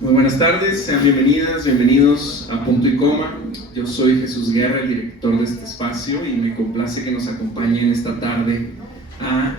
Muy buenas tardes, sean bienvenidas, bienvenidos a Punto y Coma. Yo soy Jesús Guerra, el director de este espacio, y me complace que nos acompañen esta tarde a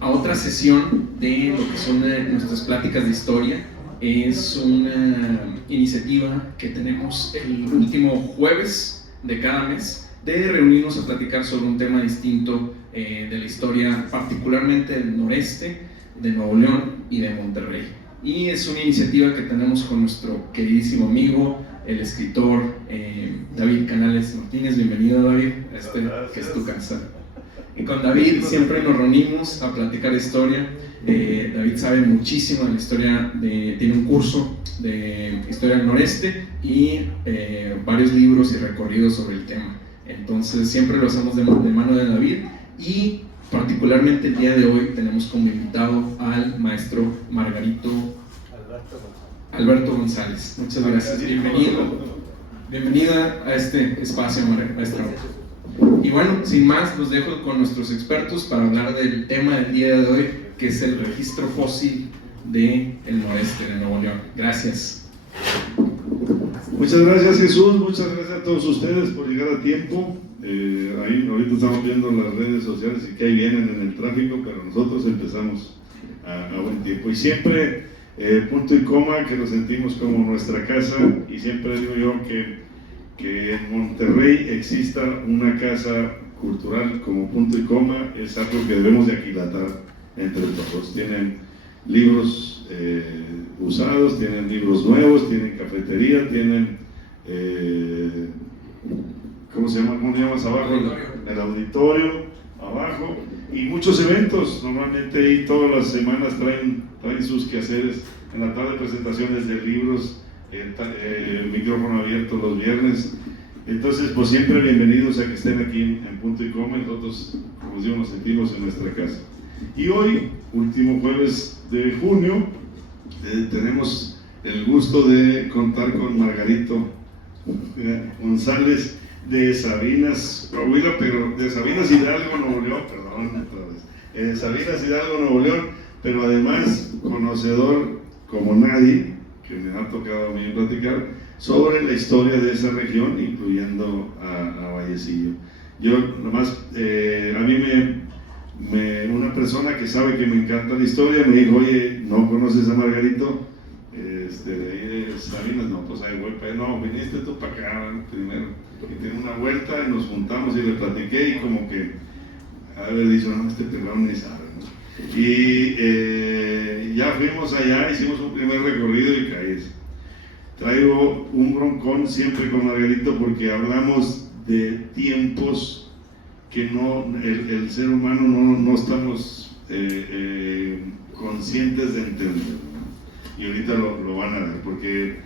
otra sesión de lo que son nuestras pláticas de historia. Es una iniciativa que tenemos el último jueves de cada mes de reunirnos a platicar sobre un tema distinto de la historia, particularmente del noreste, de Nuevo León y de Monterrey. Y es una iniciativa que tenemos con nuestro queridísimo amigo, el escritor David Canales Martínez. Bienvenido, David, a que es tu casa. Y con David siempre nos reunimos a platicar historia. David sabe muchísimo de la historia, tiene un curso de historia del noreste y varios libros y recorridos sobre el tema. Entonces siempre lo hacemos de mano de David, y particularmente el día de hoy tenemos como invitado al maestro Alberto González. Muchas gracias, bienvenida a este espacio, maestro. Y bueno, sin más, los dejo con nuestros expertos para hablar del tema del día de hoy, que es el registro fósil del noreste de Nuevo León. Gracias. Muchas gracias, Jesús, muchas gracias a todos ustedes por llegar a tiempo. Ahorita estamos viendo las redes sociales y que ahí vienen en el tráfico, pero nosotros empezamos a buen tiempo. Y siempre, Punto y Coma, que nos sentimos como nuestra casa, y siempre digo yo que en Monterrey exista una casa cultural como Punto y Coma es algo que debemos de aquilatar entre todos. Tienen libros usados, tienen libros nuevos, tienen cafetería, tienen ¿cómo se llamas abajo? El auditorio abajo, y muchos eventos. Normalmente ahí todas las semanas traen sus quehaceres. En la tarde, presentaciones de libros, el micrófono abierto los viernes. Entonces, pues siempre bienvenidos a que estén aquí en Punto y Coma. Nosotros, como digo, nos sentimos en nuestra casa. Y hoy, último jueves de junio, tenemos el gusto de contar con Margarito González de Sabinas, Coahuila, pero de Sabinas Hidalgo, Nuevo León, perdón, otra vez. Sabinas Hidalgo, Nuevo León, pero además conocedor como nadie, que me ha tocado a mí platicar sobre la historia de esa región, incluyendo a Vallecillo. Yo nomás, a mí una persona que sabe que me encanta la historia me dijo: oye, ¿no conoces a Margarito? De ahí de Sabinas. No, pues ahí voy, pero no, viniste tú para acá primero. Y tiene una vuelta y nos juntamos y le platiqué, y como que, a ver, dice: no, este pelón ni sabe, ¿no? Y ya fuimos allá, hicimos un primer recorrido y caí. Traigo un broncón siempre con Margarito porque hablamos de tiempos que el ser humano no estamos conscientes de entender, ¿no? Y ahorita lo van a ver, porque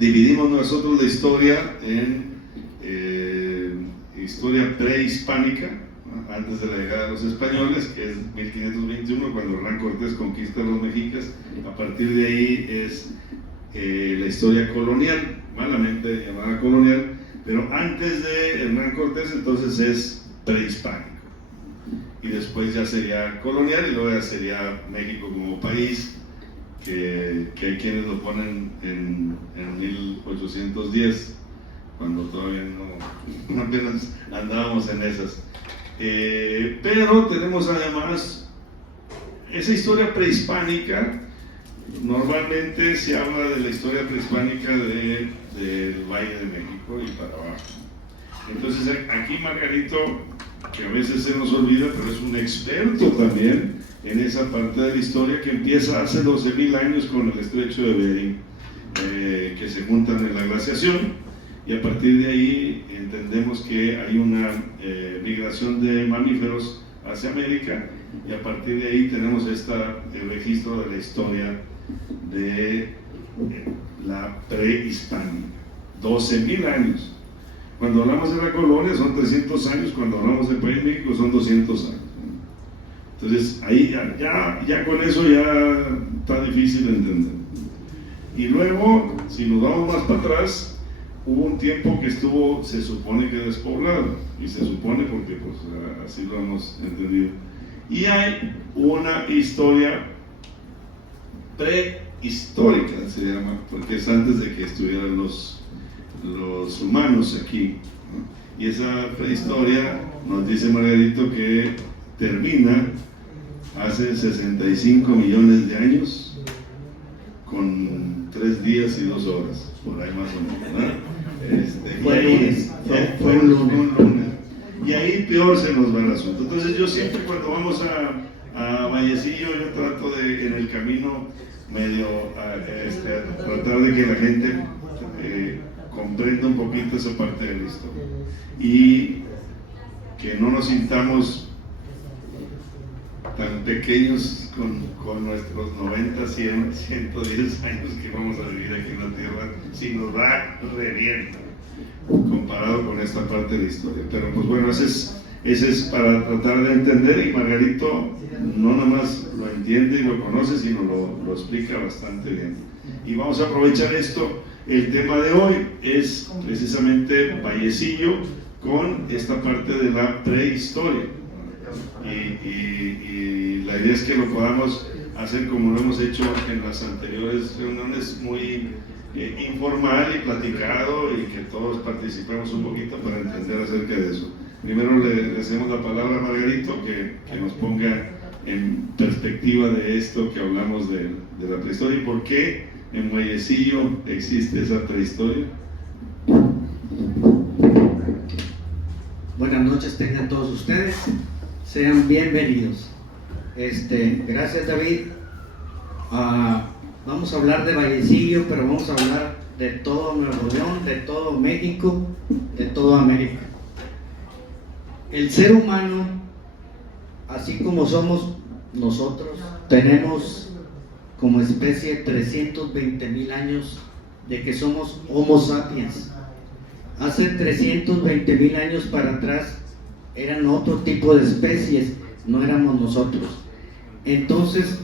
dividimos nosotros la historia en historia prehispánica, ¿no? Antes de la llegada de los españoles, que es 1521, cuando Hernán Cortés conquista a los mexicas. A partir de ahí es la historia colonial, malamente llamada colonial, pero antes de Hernán Cortés entonces es prehispánico, y después ya sería colonial, y luego ya sería México como país, que hay quienes lo ponen en 1810, cuando todavía no apenas andábamos en esas. Pero tenemos además esa historia prehispánica. Normalmente se habla de la historia prehispánica del Valle de México y para abajo. Entonces aquí Margarito, que a veces se nos olvida, pero es un experto también en esa parte de la historia, que empieza hace 12,000 años con el estrecho de Bering, que se juntan en la glaciación, y a partir de ahí entendemos que hay una migración de mamíferos hacia América, y a partir de ahí tenemos el registro de la historia de la prehispánica. 12,000 años. Cuando hablamos de la colonia son 300 años, cuando hablamos de País México son 200 años. Entonces ahí ya con eso ya está difícil de entender. Y luego, si nos vamos más para atrás, hubo un tiempo que estuvo, se supone que despoblado, y se supone porque pues así lo hemos entendido. Y hay una historia prehistórica, se llama, porque es antes de que estuvieran los humanos aquí, ¿no? Y esa prehistoria nos dice Margarito que termina hace 65 millones de años con 3 días y 2 horas, por ahí más o menos, ¿no? Fue un lunes. Y ahí peor se nos va el asunto. Entonces yo siempre cuando vamos a Vallecillo, yo trato de, en el camino, medio tratar de que la gente comprenda un poquito esa parte de la historia. Y que no nos sintamos tan pequeños con nuestros 90, 100, 110 años que vamos a vivir aquí en la Tierra, si nos va re bien comparado con esta parte de la historia. Pero pues bueno, ese es para tratar de entender, y Margarito no nada más lo entiende y lo conoce, sino lo explica bastante bien. Y vamos a aprovechar esto. El tema de hoy es precisamente Vallecillo con esta parte de la prehistoria. Y la idea es que lo podamos hacer como lo hemos hecho en las anteriores reuniones, muy informal y platicado, y que todos participemos un poquito para entender acerca de eso. Primero le hacemos la palabra a Margarito, que nos ponga en perspectiva de esto que hablamos de la prehistoria y por qué en Vallecillo existe esa prehistoria. Buenas noches tengan todos ustedes, sean bienvenidos. Gracias, David. Vamos a hablar de Vallecillo, pero vamos a hablar de todo Nuevo León, de todo México, de toda América. El ser humano, así como somos nosotros, tenemos como especie 320,000 años de que somos Homo sapiens. Hace 320,000 años para atrás eran otro tipo de especies, no éramos nosotros. Entonces,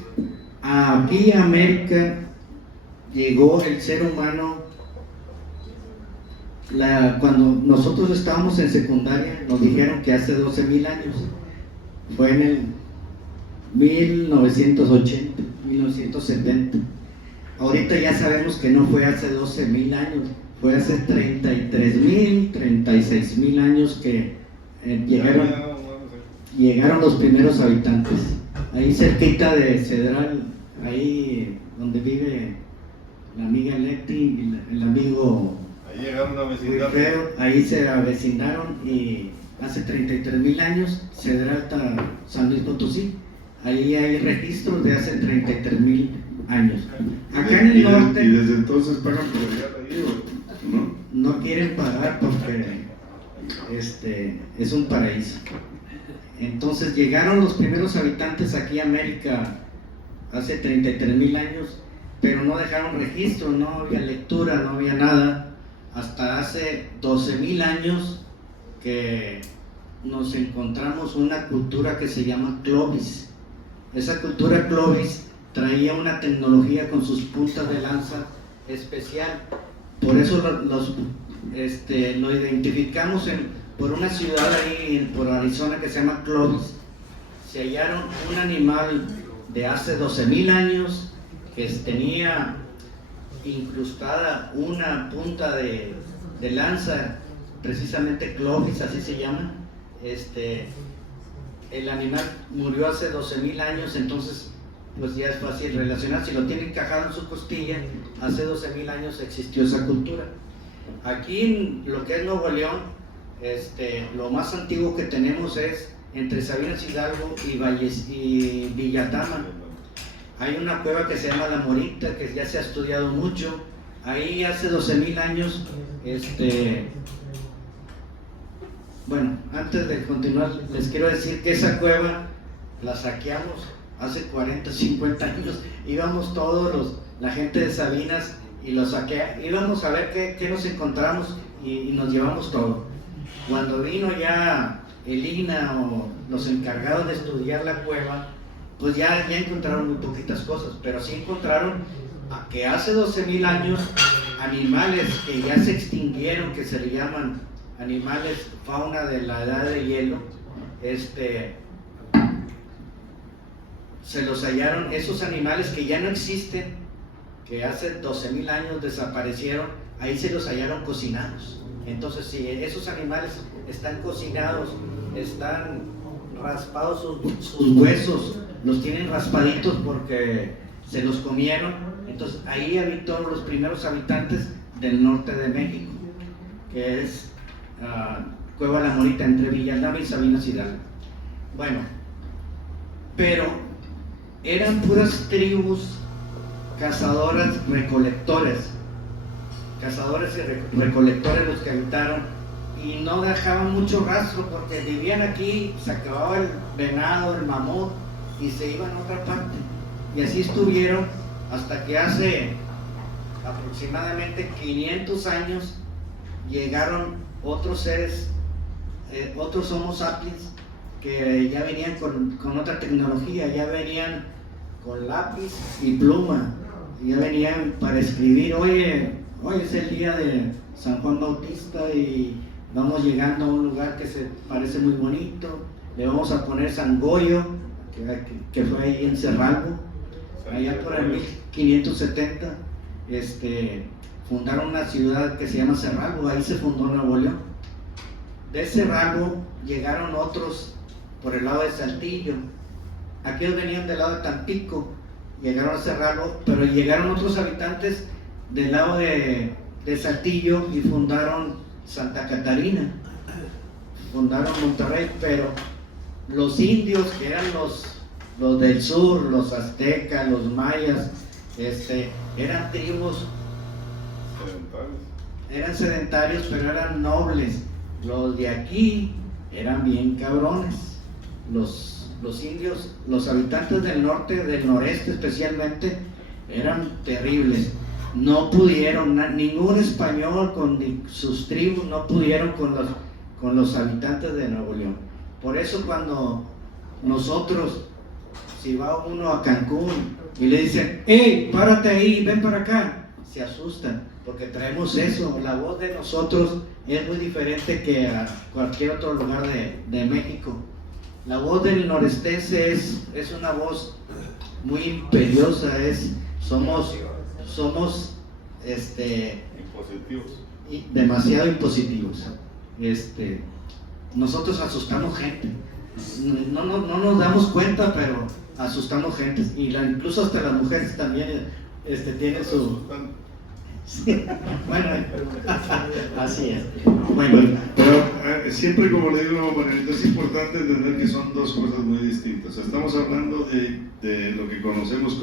aquí a América llegó el ser humano. Cuando nosotros estábamos en secundaria, nos dijeron que hace 12,000 años, fue en el 1980, 1970. Ahorita ya sabemos que no fue hace 12,000 años, fue hace 33,000, 36,000 años que llegaron los primeros habitantes. Ahí cerquita de Cedral, ahí donde vive la amiga Leti y el amigo Wilfredo, ahí se avecinaron, y hace 33,000 años, Cedral, San Luis Potosí. Ahí hay registros de hace 33,000 años. Acá en el norte. Y desde entonces pagan por llegar ahí, ¿no? No quieren pagar porque es un paraíso. Entonces llegaron los primeros habitantes aquí a América hace 33,000 años, pero no dejaron registro, no había lectura, no había nada. Hasta hace 12,000 años que nos encontramos una cultura que se llama Clovis. Esa cultura Clovis traía una tecnología con sus puntas de lanza especial. Por eso lo identificamos por una ciudad ahí por Arizona que se llama Clovis. Se hallaron un animal de hace 12,000 años que tenía incrustada una punta de lanza, precisamente Clovis, así se llama. El animal murió hace 12,000 años, entonces pues ya es fácil relacionar. Si lo tiene encajado en su costilla, hace 12,000 años existió esa cultura. Aquí en lo que es Nuevo León, lo más antiguo que tenemos es entre Sabinas Hidalgo y Villatama. Hay una cueva que se llama La Morita, que ya se ha estudiado mucho. Ahí hace 12,000 años, bueno, antes de continuar, les quiero decir que esa cueva la saqueamos hace 40, 50 años. Íbamos todos la gente de Sabinas y lo saqueamos, íbamos a ver qué nos encontramos y nos llevamos todo. Cuando vino ya el INAH o los encargados de estudiar la cueva, pues ya encontraron muy poquitas cosas, pero sí encontraron que hace 12,000 años animales que ya se extinguieron, que se le llaman animales fauna de la edad de hielo, se los hallaron esos animales que ya no existen, que hace 12,000 años desaparecieron, ahí se los hallaron cocinados. Entonces, si esos animales están cocinados, están raspados sus huesos, los tienen raspaditos porque se los comieron, entonces ahí habitó los primeros habitantes del norte de México, que es Cueva La Morita, entre Villalba y Sabinas Hidalgo. Bueno, pero eran puras tribus cazadoras recolectores y recolectores los que habitaron, y no dejaban mucho rastro porque vivían aquí, se acababa el venado, el mamut y se iban a otra parte, y así estuvieron hasta que hace aproximadamente 500 años llegaron otros seres, otros Homo sapiens, que ya venían con otra tecnología, ya venían con lápiz y pluma, ya venían para escribir. Hoy es el día de San Juan Bautista y vamos llegando a un lugar que se parece muy bonito, le vamos a poner San Goyo, que fue ahí en Cerralbo, allá por el 1570, fundaron una ciudad que se llama Cerralbo, ahí se fundó Nuevo León. De Cerralbo llegaron otros por el lado de Saltillo, aquellos venían del lado de Tampico, llegaron a Cerralbo, pero llegaron otros habitantes del lado de Saltillo y fundaron Santa Catarina, fundaron Monterrey, pero los indios, que eran los del sur, los aztecas, los mayas, eran tribus, eran sedentarios, pero eran nobles. Los de aquí eran bien cabrones. Los indios, los habitantes del norte, del noreste especialmente, eran terribles. No pudieron, ningún español con sus tribus no pudieron con los habitantes de Nuevo León. Por eso cuando nosotros, si va uno a Cancún y le dicen, hey, párate ahí, ven para acá, se asustan, porque traemos eso. La voz de nosotros es muy diferente que a cualquier otro lugar de México. La voz del norestense es una voz muy imperiosa, somos impositivos. Demasiado impositivos. Nosotros asustamos gente, no nos damos cuenta, pero asustamos gente, y incluso hasta las mujeres también tienen su... Bueno, así es. Bueno, pero siempre, como le digo, Manuelito, es importante entender que son dos cosas muy distintas. Estamos hablando de lo que conocemos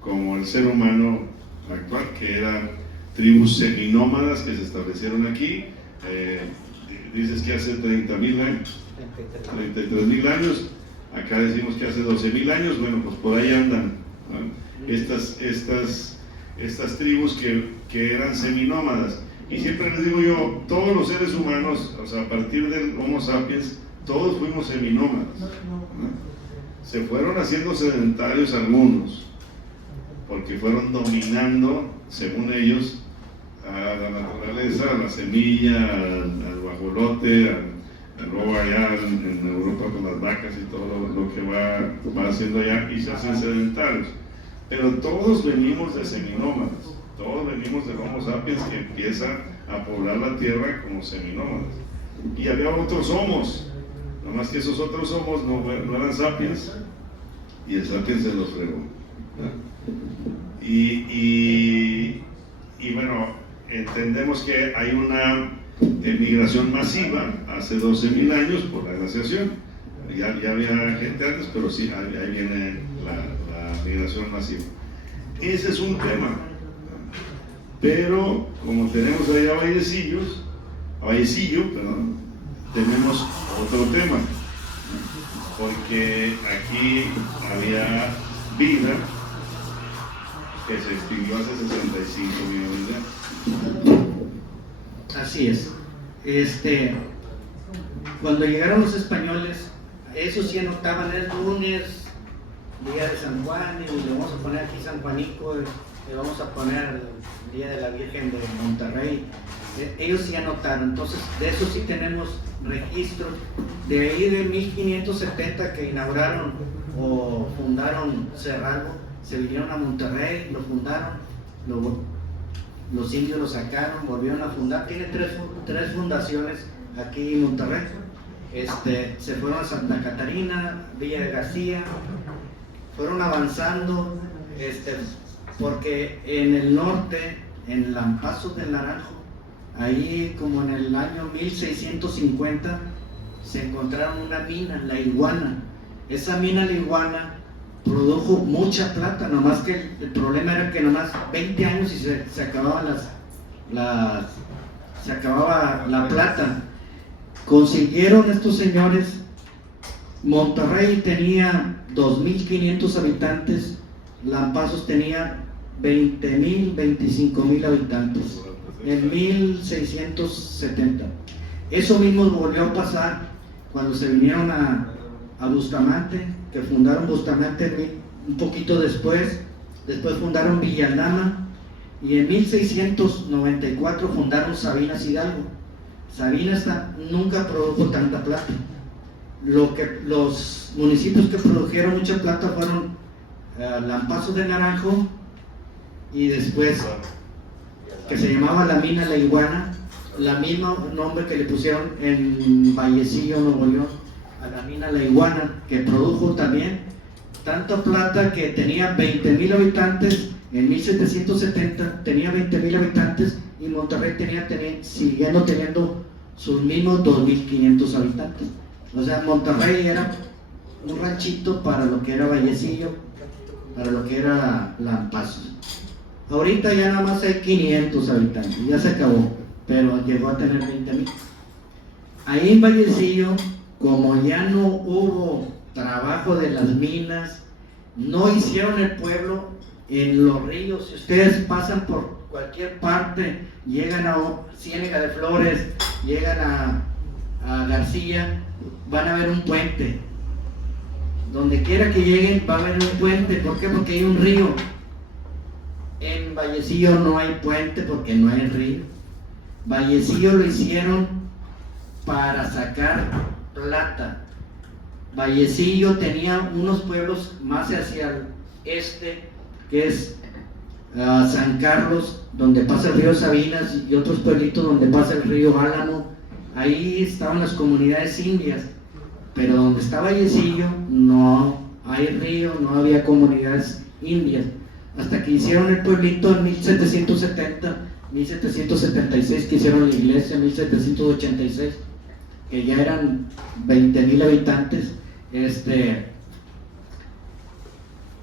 como el ser humano actual, que eran tribus seminómadas que se establecieron aquí. Dices que hace 30,000 años, 33,000 años, acá decimos que hace 12,000 años, bueno, pues por ahí andan, ¿no? Estas tribus que eran seminómadas. Y siempre les digo yo, todos los seres humanos, o sea, a partir del Homo sapiens, todos fuimos seminómadas, ¿no? Se fueron haciendo sedentarios algunos, porque fueron dominando, según ellos, a la naturaleza, a la semilla, al guajolote, luego allá en Europa con las vacas y todo lo que va haciendo allá, y se hacen sedentarios. Pero todos venimos de seminómadas, todos venimos del Homo sapiens que empieza a poblar la tierra como seminómadas. Y había otros homos, nomás que esos otros homos no eran sapiens, y el sapiens se los fregó, ¿no? Y bueno, entendemos que hay una migración masiva hace 12,000 años por la glaciación. Ya había gente antes, pero sí, ahí viene la migración masiva. Ese es un tema. Pero como tenemos ahí a Vallecillo, tenemos otro tema. Porque aquí había vida que se extinguió hace 65 millones de años. Así es. Cuando llegaron los españoles, eso sí anotaban el lunes, día de San Juan, y le vamos a poner aquí San Juanico, le vamos a poner el día de la Virgen de Monterrey. Ellos sí anotaron, entonces de eso sí tenemos registro. De ahí de 1570 que inauguraron o fundaron Cerralbo, se vinieron a Monterrey, lo fundaron, los indios lo sacaron, volvieron a fundar. Tiene tres fundaciones aquí en Monterrey. Se fueron a Santa Catarina, Villa de García, fueron avanzando, porque en el norte, en Lampazos del Naranjo, ahí como en el año 1650, se encontraron una mina, la Iguana. Esa mina, la Iguana, produjo mucha plata, nomás que el problema era que nomás 20 años y se acababan se acababa la plata. Consiguieron estos señores, Monterrey tenía 2.500 habitantes, Lampazos tenía 20.000, 25.000 habitantes en 1670. Eso mismo volvió a pasar cuando se vinieron a Bustamante, que fundaron Bustamante un poquito después fundaron Villa Aldama, y en 1694 fundaron Sabinas Hidalgo. Sabinas nunca produjo tanta plata. Los municipios que produjeron mucha plata fueron Lampazos de Naranjo, y después que se llamaba la mina La Iguana, la misma nombre que le pusieron en Vallecillo, Nuevo León, a la mina La Iguana, que produjo también tanta plata que tenía 20.000 habitantes. En 1770 tenía 20.000 habitantes, y Monterrey siguiendo teniendo sus mismos 2.500 habitantes. O sea, Monterrey era un ranchito para lo que era Vallecillo, para lo que era Lampazos. Ahorita ya nada más hay 500 habitantes, ya se acabó, pero llegó a tener 20.000. Ahí en Vallecillo, como ya no hubo trabajo de las minas, no hicieron el pueblo en los ríos. Si ustedes pasan por cualquier parte, llegan a Ciénega de Flores, llegan a García, van a ver un puente. Donde quiera que lleguen va a haber un puente. ¿Por qué? Porque hay un río. En Vallecillo no hay puente porque no hay río. Vallecillo lo hicieron para sacar plata. Vallecillo tenía unos pueblos más hacia el este, que es San Carlos, donde pasa el río Sabinas, y otros pueblitos donde pasa el río Álamo. Ahí estaban las comunidades indias, pero donde está Vallecillo no hay río, no había comunidades indias, hasta que hicieron el pueblito en 1770, 1776, que hicieron la iglesia, 1786, que ya eran 20.000 habitantes.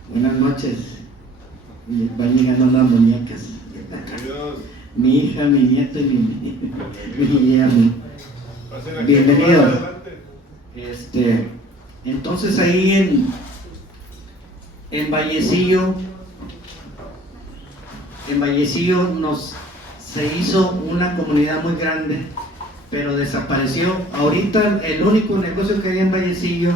Buenas noches. Van llegando unas muñecas. Mi hija, mi nieto y mi yerno. Bienvenido. Entonces ahí en Vallecillo se hizo una comunidad muy grande, pero desapareció. Ahorita el único negocio que hay en Vallecillo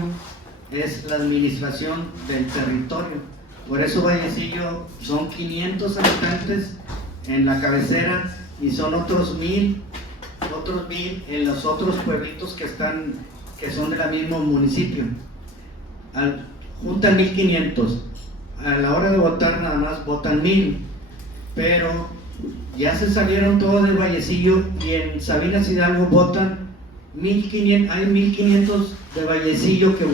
es la administración del territorio. Por eso Vallecillo son 500 habitantes en la cabecera, y son otros 1,000 en los otros pueblitos que son del mismo municipio. Juntan 1,500. A la hora de votar nada más votan 1,000, pero ya se salieron todos de Vallecillo, y en Sabinas Hidalgo votan 1,500. Hay 1,500 de Vallecillo que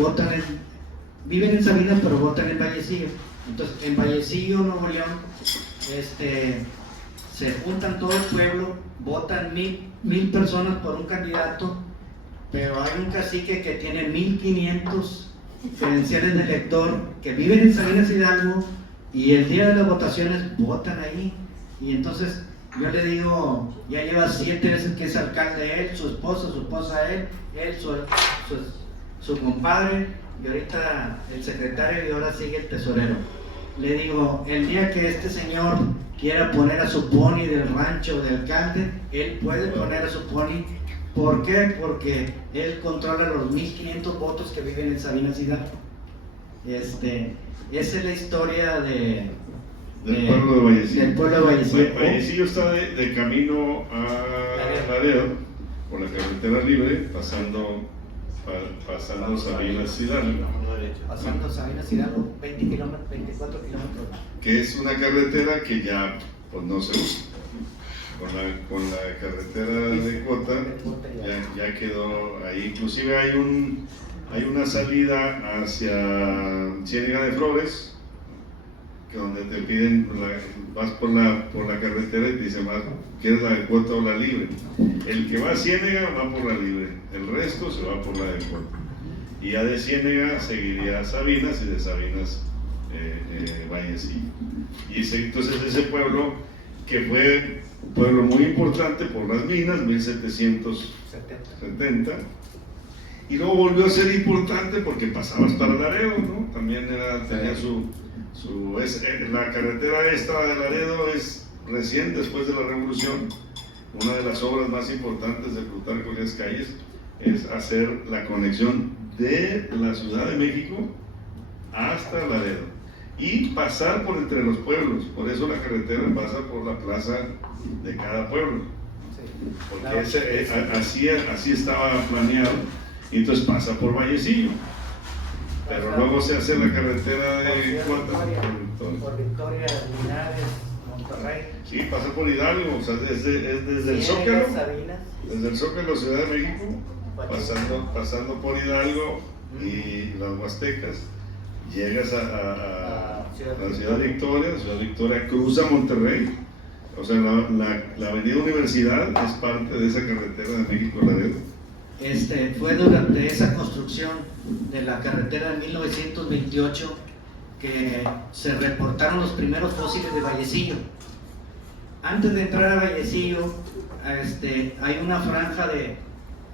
viven en Sabinas pero votan en Vallecillo. Entonces en Vallecillo, Nuevo León, se juntan todo el pueblo, votan 1,000 personas por un candidato, pero hay un cacique que tiene 1,500 credenciales de elector que viven en Sabinas Hidalgo, y el día de las votaciones votan ahí. Y entonces yo le digo, ya lleva 7 veces que es alcalde él, su esposa él, su compadre, y ahorita el secretario, y ahora sigue el tesorero. Le digo, el día que este señor quiera poner a su pony del rancho de alcalde, él puede poner a su pony. ¿Por qué? Porque él controla los 1,500 votos que viven en Sabinas Hidalgo. Esa es la historia del pueblo de Vallecillo. Del pueblo de Vallecillo. Vallecillo está de camino a Laredo, por la carretera libre, pasando pasando Sabinas Hidalgo, Pasando Sabinas Hidalgo, 20 kilómetros, 24 kilómetros. que es una carretera que ya pues no se usa. Con la carretera de Cota ya quedó ahí. Inclusive hay una salida hacia Ciénega de Flores, que donde te piden, vas por la carretera y te dicen, ¿quieres la de Cota o la libre? El que va a Ciénega va por la libre, el resto se va por la de Cota. Y ya de Ciénega seguiría Sabinas y de Sabinas Vallecillo. Y entonces ese pueblo, que fue un pueblo muy importante por las minas, 1770, y luego volvió a ser importante porque pasabas para Laredo, ¿no? También tenía la carretera esta de Laredo es recién después de la Revolución. Una de las obras más importantes de Plutarco Elías Calles es hacer la conexión de la Ciudad de México hasta Laredo y pasar por entre los pueblos. Por eso la carretera pasa por la plaza de cada pueblo, porque así estaba planeado, y entonces pasa por Vallecillo, pero luego se hace la carretera de por Victoria, Linares, Monterrey. Sí, pasa por Hidalgo, o sea, desde el Zócalo, desde el Zócalo, Ciudad de México, pasando por Hidalgo y las Huastecas, llegas a la Ciudad Victoria, cruza Monterrey. O sea, la avenida Universidad es parte de esa carretera de México-Laredo. Fue durante esa construcción de la carretera de 1928 que se reportaron los primeros fósiles de Vallecillo. Antes de entrar a Vallecillo, hay una franja de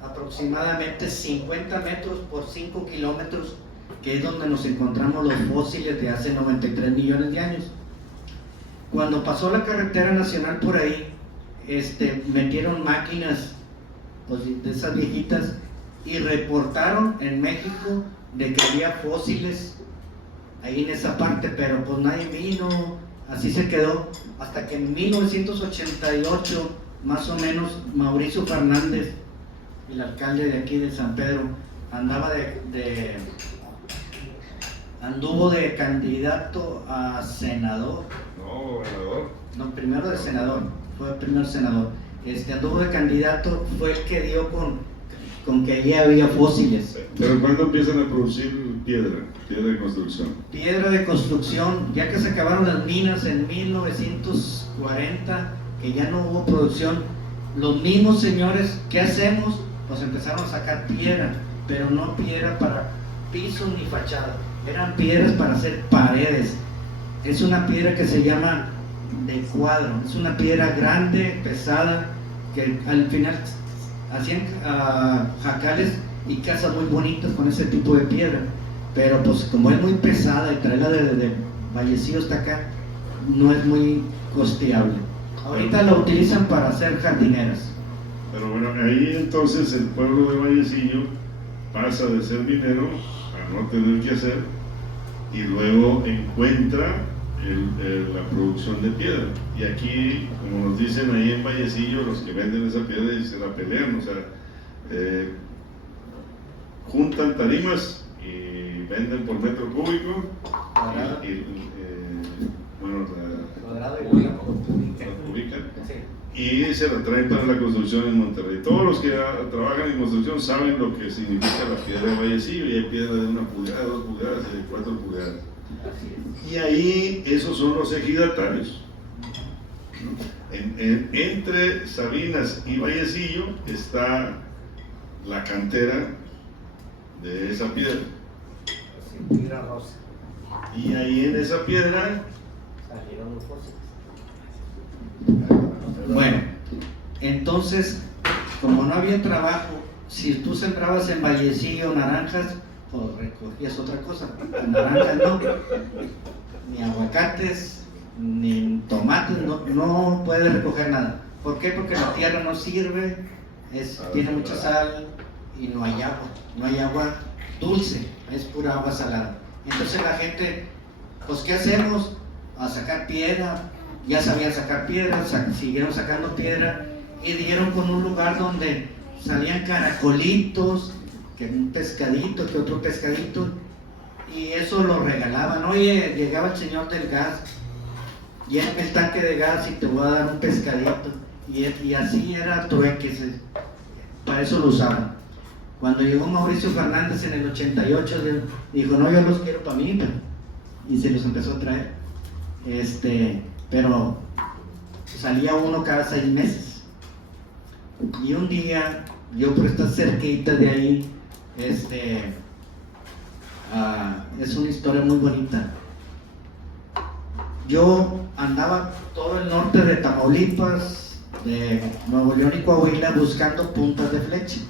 aproximadamente 50 metros por 5 kilómetros, que es donde nos encontramos los fósiles de hace 93 millones de años. Cuando pasó la carretera nacional por ahí, metieron máquinas pues, de esas viejitas y reportaron en México de que había fósiles ahí en esa parte, pero pues nadie vino, así se quedó, hasta que en 1988, más o menos, Mauricio Fernández, el alcalde de aquí de San Pedro, anduvo de candidato a senador. No, gobernador. No, primero de senador, fue el primer senador. Anduvo de candidato, fue el que dio con que allí había fósiles. Pero ¿cuándo empiezan a producir piedra de construcción? Piedra de construcción, ya que se acabaron las minas en 1940, que ya no hubo producción, los mismos señores, ¿qué hacemos? Pues empezaron a sacar piedra, pero no piedra para piso ni fachada, eran piedras para hacer paredes. Es una piedra que se llama de cuadro, es una piedra grande, pesada, que al final hacían jacales y casas muy bonitas con ese tipo de piedra, pero pues como es muy pesada y traerla de Vallecillo hasta acá, no es muy costeable. Ahorita la utilizan para hacer jardineras. Pero bueno, ahí entonces el pueblo de Vallecillo pasa de ser minero a no tener que hacer, y luego encuentra la producción de piedra. Y aquí, como nos dicen ahí en Vallecillo, los que venden esa piedra y se la pelean, o sea, juntan tarimas y venden por metro cúbico, Cuadrado y la publican. Sí. Y se la traen para la construcción en Monterrey. Todos los que trabajan en construcción saben lo que significa la piedra de Vallecillo, y hay piedra de 1 pulgada, 2 pulgadas y de 4 pulgadas. Y ahí esos son los ejidatarios. Entre Sabinas y Vallecillo está la cantera de esa piedra. Piedra rosa. Y ahí en esa piedra salieron los fósiles. Bueno, entonces, como no había trabajo, si tú sembrabas en Vallecillo naranjas, pues recogías otra cosa. Naranjas no, ni aguacates, ni tomates, no puedes recoger nada. ¿Por qué? Porque la tierra no sirve, tiene mucha sal y no hay agua dulce, es pura agua salada. Entonces la gente, pues ¿qué hacemos? A sacar piedra. Ya sabían sacar piedra, siguieron sacando piedra y dieron con un lugar donde salían caracolitos que un pescadito, que otro pescadito, y eso lo regalaban. Oye, llegaba el señor del gas, lléname el tanque de gas y te voy a dar un pescadito, y así era trueque, para eso lo usaban. Cuando llegó Mauricio Fernández en el 88, dijo, no, yo los quiero para mí, y se los empezó a traer, pero salía uno cada 6 meses. Y un día, yo por estar cerquita de ahí, es una historia muy bonita. Yo andaba todo el norte de Tamaulipas, de Nuevo León y Coahuila buscando puntas de flecha.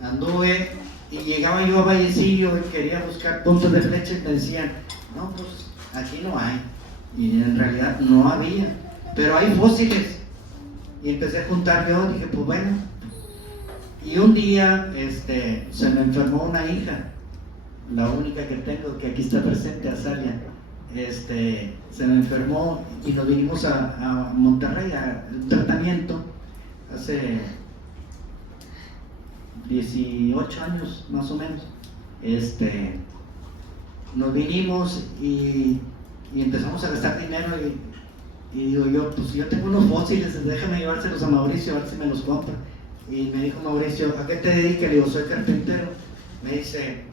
Anduve y llegaba yo a Vallecillo y quería buscar puntas de flecha y me decían, no, pues aquí no hay. Y en realidad no había, pero hay fósiles. Y empecé a juntar yo, dije, pues bueno. Y un día se me enfermó una hija, la única que tengo, que aquí está presente, Azalia. Se me enfermó y nos vinimos a Monterrey a un tratamiento hace 18 años más o menos. Nos vinimos y empezamos a gastar dinero y digo yo, pues yo tengo unos fósiles, déjame llevárselos a Mauricio a ver si me los compra. Y me dijo Mauricio, ¿a qué te dedicas? Le digo, soy carpintero. Me dice,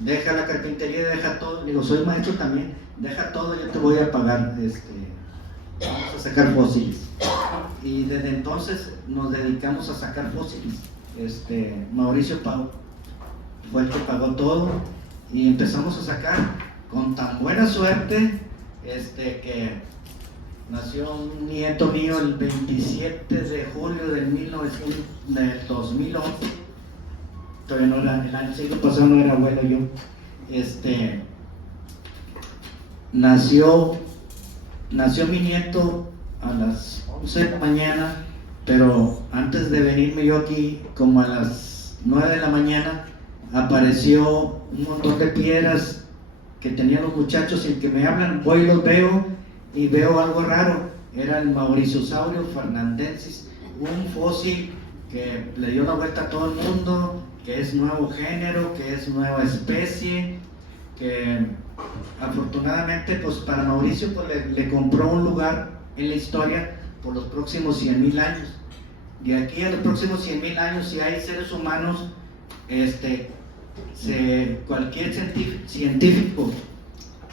deja la carpintería, deja todo. Le digo, soy maestro también, deja todo, yo te voy a pagar, vamos a sacar fósiles. Y desde entonces nos dedicamos a sacar fósiles. Mauricio fue el que pagó todo y empezamos a sacar con tan buena suerte que nació un nieto mío el 27 de julio del 2011. Todavía no era, el año siglo pasado no era abuelo yo. Nació mi nieto a las 11 de la mañana, pero antes de venirme yo aquí, como a las 9 de la mañana, apareció un montón de piedras que tenían los muchachos y que me hablan, voy y los veo y veo algo raro. Era el Mauriciosaurio fernandensis, un fósil que le dio la vuelta a todo el mundo, que es nuevo género, que es nueva especie, que afortunadamente pues para Mauricio pues, le compró un lugar en la historia por los próximos 100,000 años. De aquí a los próximos 100,000 años, si hay seres humanos, cualquier científico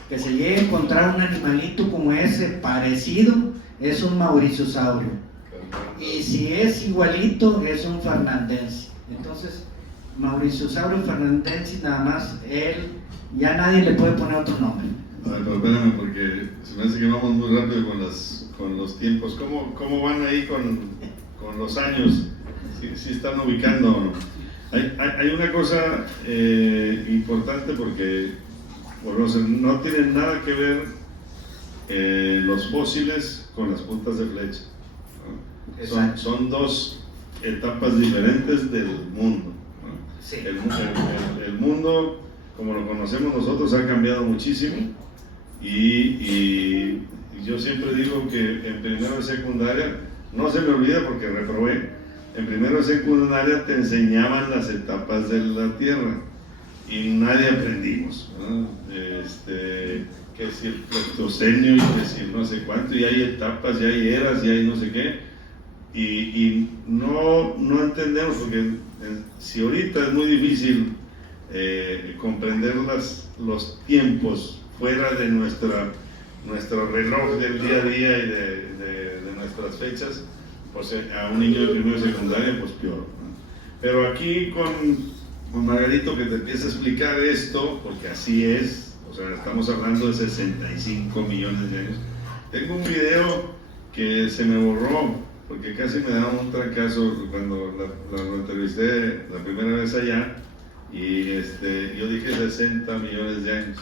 que se llegue a encontrar un animalito como ese parecido, es un Mauriciosaurio. Y si es igualito, es un fernandensis. Entonces, Mauriciosaurio fernandensis, nada más, él, ya nadie le puede poner otro nombre. Ay, pero espérame, porque se me hace que vamos muy rápido con los tiempos. ¿Cómo van ahí con los años? ¿Si están ubicando o no? Hay una cosa importante porque bueno, no tienen nada que ver los fósiles con las puntas de flecha, ¿no? Son dos etapas diferentes del mundo, ¿no? Sí. El mundo, como lo conocemos nosotros, ha cambiado muchísimo y yo siempre digo que en primero de secundaria, no se me olvida porque reprobé, en primero de secundaria te enseñaban las etapas de la Tierra y nadie aprendimos, ¿no? Que si el Pleistoceno y que si no sé cuánto, y hay etapas, y hay eras, y hay no sé qué, y no entendemos, porque si ahorita es muy difícil comprender los tiempos fuera de nuestro reloj del día a día y de nuestras fechas, pues a un niño de primero y secundaria, pues peor, ¿no? Pero aquí con Margarito, que te empieza a explicar esto, porque así es, o sea, estamos hablando de 65 millones de años. Tengo un video que se me borró, porque casi me da un trancazo cuando lo entrevisté la primera vez allá, y yo dije 60 millones de años.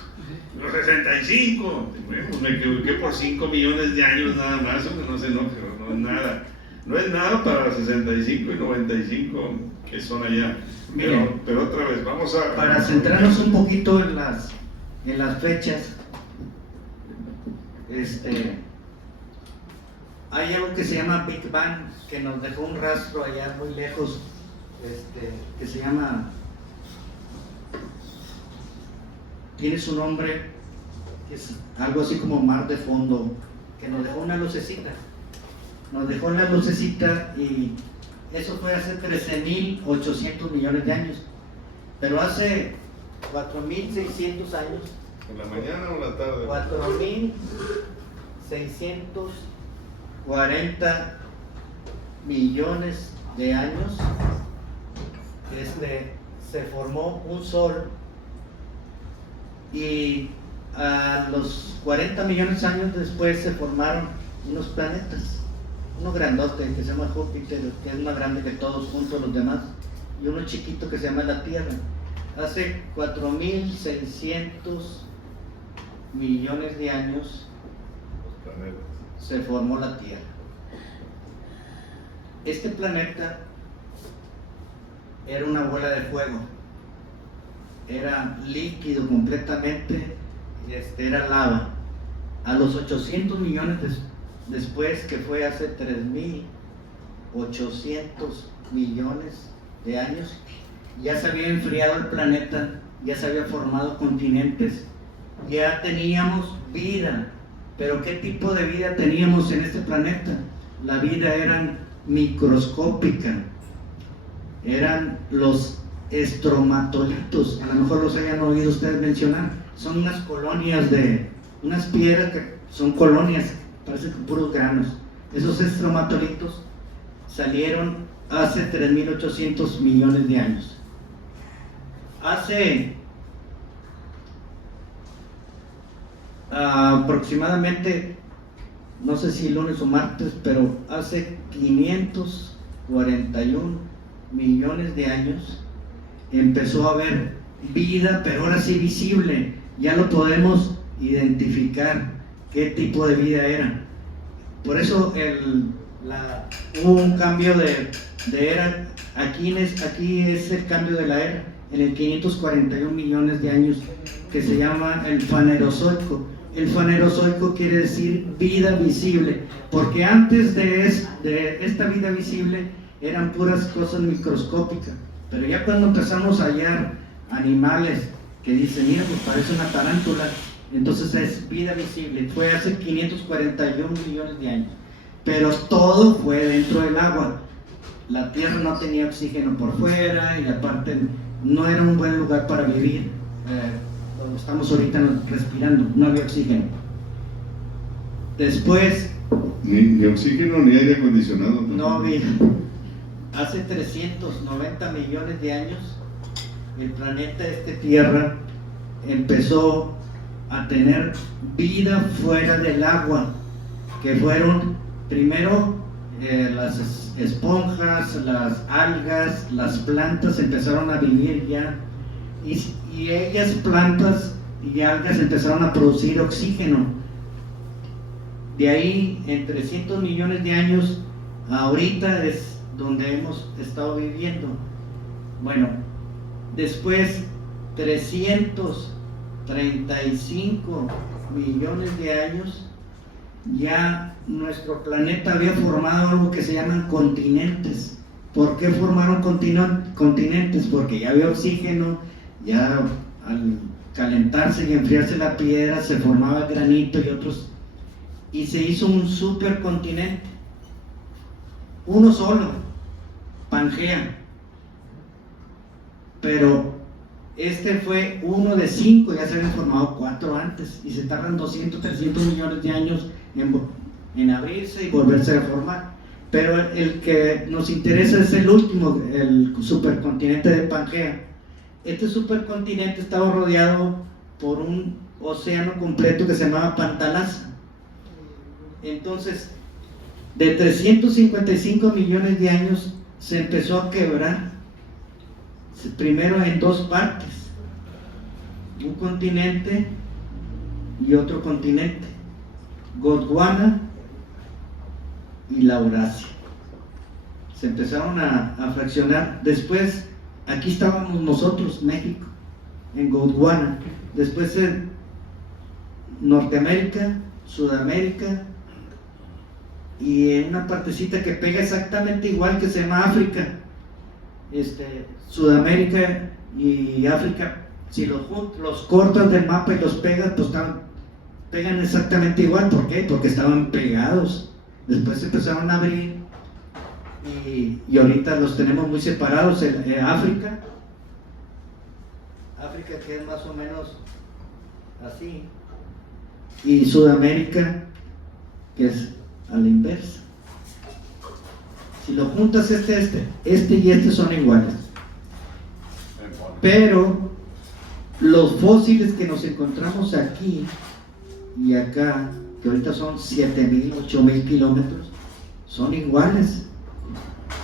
Los 65, pues me equivoqué por 5 millones de años nada más, hombre, no se enoje, no es nada. No es nada para 65 y 95 que son allá. Pero otra vez, vamos a... Para centrarnos un poquito en las fechas, hay algo que se llama Big Bang, que nos dejó un rastro allá muy lejos, que se llama, tiene su nombre, que es algo así como Mar de Fondo, que nos dejó una lucecita. Nos dejó la lucecita y eso fue hace 13.800 millones de años. Pero hace 4.600 años, ¿En la mañana o en la tarde? 4.640 millones de años, se formó un sol, y a los 40 millones de años después se formaron unos planetas, uno grandote que se llama Júpiter, que es más grande que todos juntos los demás, y uno chiquito que se llama la Tierra. Hace 4.600 millones de años Los planetas. se formó la Tierra. Este planeta era una bola de fuego, era líquido completamente, era lava. A los 800 millones después, que fue hace 3.800 millones de años, ya se había enfriado el planeta, ya se había formado continentes, ya teníamos vida. Pero ¿qué tipo de vida teníamos en este planeta? La vida era microscópica, eran los estromatolitos, a lo mejor los hayan oído ustedes mencionar. Son unas colonias de unas piedras que son colonias, parecen puros granos. Esos estromatolitos salieron hace 3.800 millones de años. Hace aproximadamente, no sé si lunes o martes, pero hace 541 millones de años empezó a haber vida, pero ahora sí visible. Ya lo podemos identificar qué tipo de vida era. Por eso hubo un cambio de era. Aquí es el cambio de la era, en el 541 millones de años, que se llama el Fanerozoico. El Fanerozoico quiere decir vida visible, porque antes de esta vida visible eran puras cosas microscópicas. Pero ya cuando empezamos a hallar animales que dicen, mira, pues parece una tarántula, entonces es vida visible. Fue hace 541 millones de años. Pero todo fue dentro del agua. La Tierra no tenía oxígeno por fuera, y aparte no era un buen lugar para vivir. Donde estamos ahorita respirando, no había oxígeno. Después, Ni oxígeno ni aire acondicionado. no había. Hace 390 millones de años, el planeta Tierra empezó a tener vida fuera del agua, que fueron primero las esponjas, las algas, las plantas empezaron a vivir ya, y ellas, plantas y algas, empezaron a producir oxígeno. De ahí, en 300 millones de años, ahorita es donde hemos estado viviendo. Bueno, después 335 millones de años, ya nuestro planeta había formado algo que se llaman continentes. ¿Por qué formaron continentes? Porque ya había oxígeno, ya al calentarse y enfriarse la piedra se formaba granito y otros, y se hizo un supercontinente, uno solo, Pangea. Pero este fue uno de 5, ya se habían formado 4 antes, y se tardan 200, 300 millones de años en abrirse y volverse a formar. Pero el que nos interesa es el último, el supercontinente de Pangea. Este supercontinente estaba rodeado por un océano completo que se llamaba Pantalasa. Entonces, de 355 millones de años se empezó a quebrar, primero en 2 partes, un continente y otro continente, Gondwana y la Eurasia. Se empezaron a fraccionar. Después, aquí estábamos nosotros, México, en Gondwana. Después en Norteamérica, Sudamérica, y en una partecita que pega exactamente igual, que se llama África. Sudamérica y África, si los cortas del mapa y los pegas, pues pegan exactamente igual. ¿Por qué? Porque estaban pegados. Después se empezaron a abrir y ahorita los tenemos muy separados. África que es más o menos así, y Sudamérica que es a la inversa. Si lo juntas, este y este son iguales, pero los fósiles que nos encontramos aquí y acá, que ahorita son 7,000, 8,000 kilómetros, son iguales.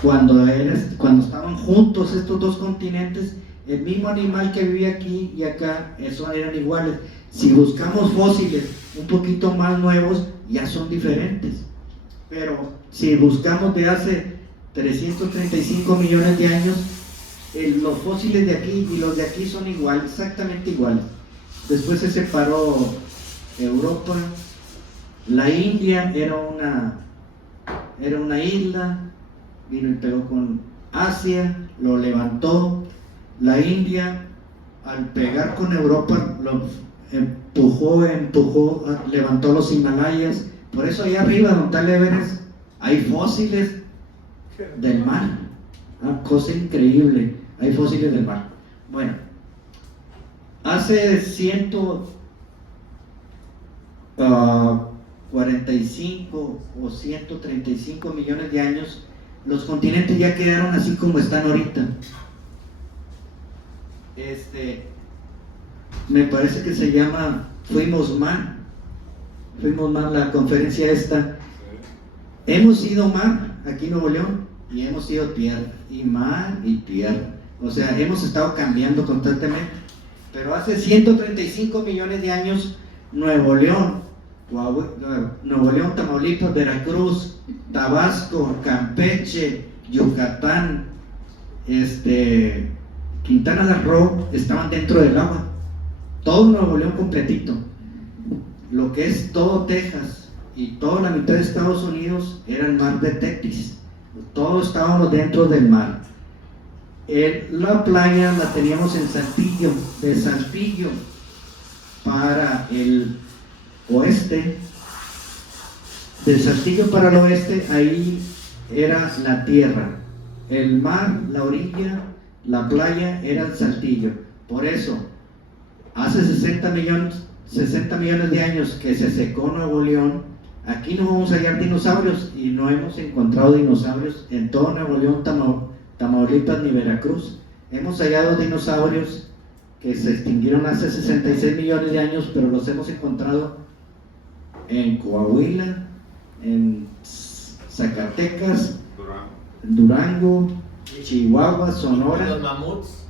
Cuando estaban juntos estos dos continentes, el mismo animal que vivía aquí y acá, esos eran iguales. Si buscamos fósiles un poquito más nuevos, ya son diferentes. Pero si buscamos de hace 335 millones de años, los fósiles de aquí y los de aquí son iguales, exactamente iguales. Después se separó Europa. La India era una isla, vino y pegó con Asia, lo levantó. La India, al pegar con Europa, lo empujó, levantó los Himalayas. Por eso ahí arriba, donde está el Everest, hay fósiles del mar. Una cosa increíble, hay fósiles del mar. Bueno, hace 145 o 135 millones de años, los continentes ya quedaron así como están ahorita. Me parece que se llama Fuimos Mar la conferencia esta. Hemos sido mar aquí en Nuevo León y hemos sido tierra, y mar y tierra. O sea, hemos estado cambiando constantemente. Pero hace 135 millones de años, Nuevo León, Tamaulipas, Veracruz, Tabasco, Campeche, Yucatán, Quintana Roo estaban dentro del agua. Todo Nuevo León completito. Lo que es todo Texas y toda la mitad de Estados Unidos era el mar de Tetis. Todos estábamos dentro del mar. La playa la teníamos en Saltillo. De Saltillo para el oeste, de Saltillo para el oeste, ahí era la tierra. El mar, la orilla, la playa era el Saltillo. Por eso, hace 60 millones de años que se secó Nuevo León, aquí no vamos a hallar dinosaurios, y no hemos encontrado dinosaurios en todo Nuevo León, Tamaulipas ni Veracruz. Hemos hallado dinosaurios que se extinguieron hace 66 millones de años, pero los hemos encontrado en Coahuila, en Zacatecas, Durango, Chihuahua, Sonora. ¿Los mamuts?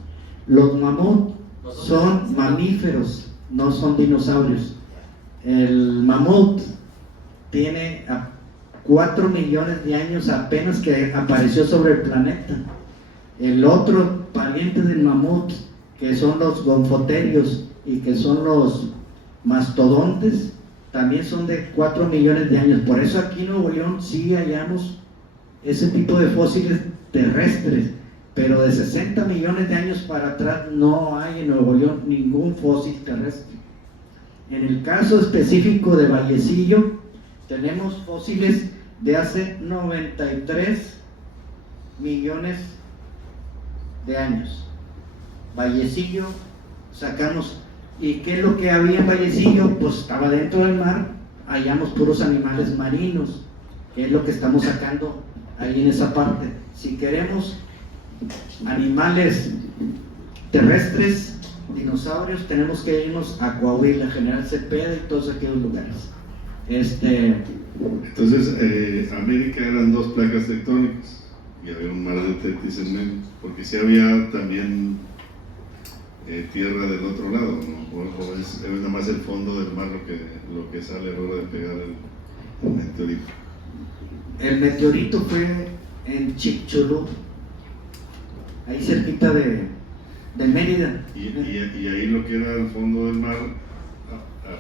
Los mamuts son mamíferos, no son dinosaurios. El mamut tiene 4 millones de años apenas que apareció sobre el planeta. El otro pariente del mamut, que son los gonfoterios y que son los mastodontes, también son de 4 millones de años. Por eso aquí en Nuevo León sí hallamos ese tipo de fósiles terrestres, pero de 60 millones de años para atrás no hay en Nuevo León ningún fósil terrestre. En el caso específico de Vallecillo, tenemos fósiles de hace 93 millones de años. Vallecillo, sacamos. ¿Y qué es lo que había en Vallecillo? Pues estaba dentro del mar, hallamos puros animales marinos, que es lo que estamos sacando ahí en esa parte. Si queremos animales terrestres, dinosaurios, tenemos que irnos a Coahuila, General Cepeda y todos aquellos lugares. Entonces, América eran dos placas tectónicas y había un mar de Tetis en medio, porque sí había también tierra del otro lado, ¿no? O es nada más el fondo del mar lo que sale a la hora de pegar el meteorito. El meteorito fue en Chicxulub, ahí cerquita de Mérida. Y ahí lo que era el fondo del mar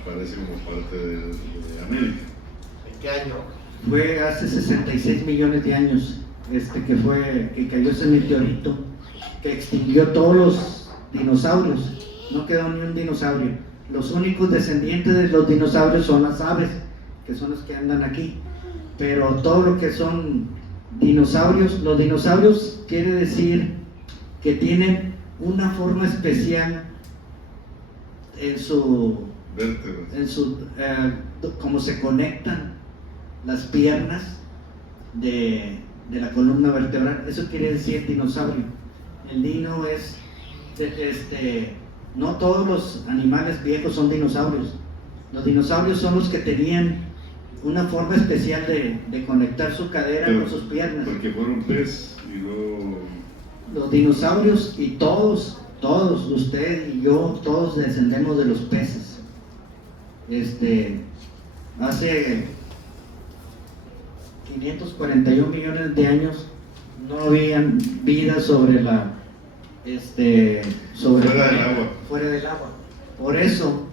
aparece como parte de América. ¿En qué año? Fue hace 66 millones de años que cayó ese meteorito. que extinguió todos los dinosaurios, no quedó ni un dinosaurio. Los únicos descendientes de los dinosaurios son las aves, que son los que andan aquí, pero todo lo que son dinosaurios, los dinosaurios quiere decir que tienen una forma especial en su cómo se conectan las piernas de la columna vertebral. Eso quiere decir dinosaurio. El dino es no todos los animales viejos son dinosaurios. Los dinosaurios son los que tenían una forma especial de conectar su cadera con sus piernas. Porque fueron pez y luego... Los dinosaurios y todos, usted y yo, todos descendemos de los peces. Hace 541 millones de años no había vida sobre fuera del agua. Por eso,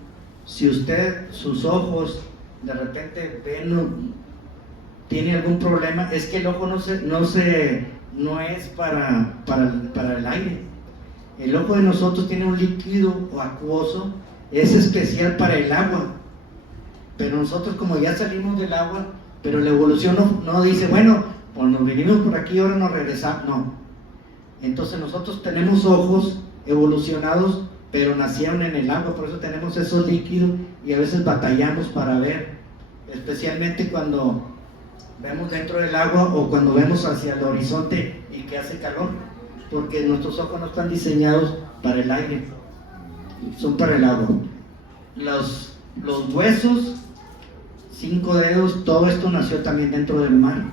si usted, sus ojos, de repente ven, tiene algún problema, es que el ojo no es para el aire. El ojo de nosotros tiene un líquido acuoso, es especial para el agua. Pero nosotros, como ya salimos del agua, pero la evolución no dice, bueno, pues nos venimos por aquí y ahora nos regresamos. No. Entonces nosotros tenemos ojos evolucionados, pero nacieron en el agua, por eso tenemos esos líquidos y a veces batallamos para ver, especialmente cuando vemos dentro del agua o cuando vemos hacia el horizonte y que hace calor, porque nuestros ojos no están diseñados para el aire, son para el agua. Los huesos, 5 dedos, todo esto nació también dentro del mar.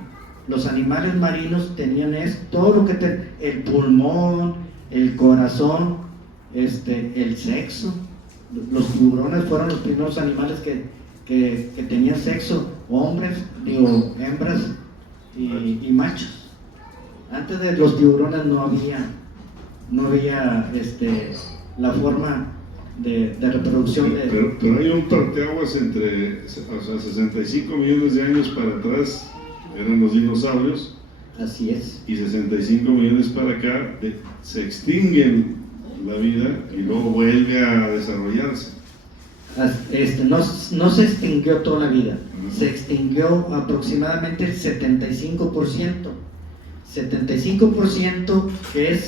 Los animales marinos tenían todo lo que el pulmón, el corazón, el sexo. Los tiburones fueron los primeros animales que tenían sexo, hembras y machos. Antes de los tiburones no había la forma de reproducción pero hay un parteaguas entre 65 millones de años para atrás eran los dinosaurios. Así es. Y 65 millones para acá se extinguen la vida y luego vuelve a desarrollarse. No se extinguió toda la vida, se extinguió aproximadamente el 75%, que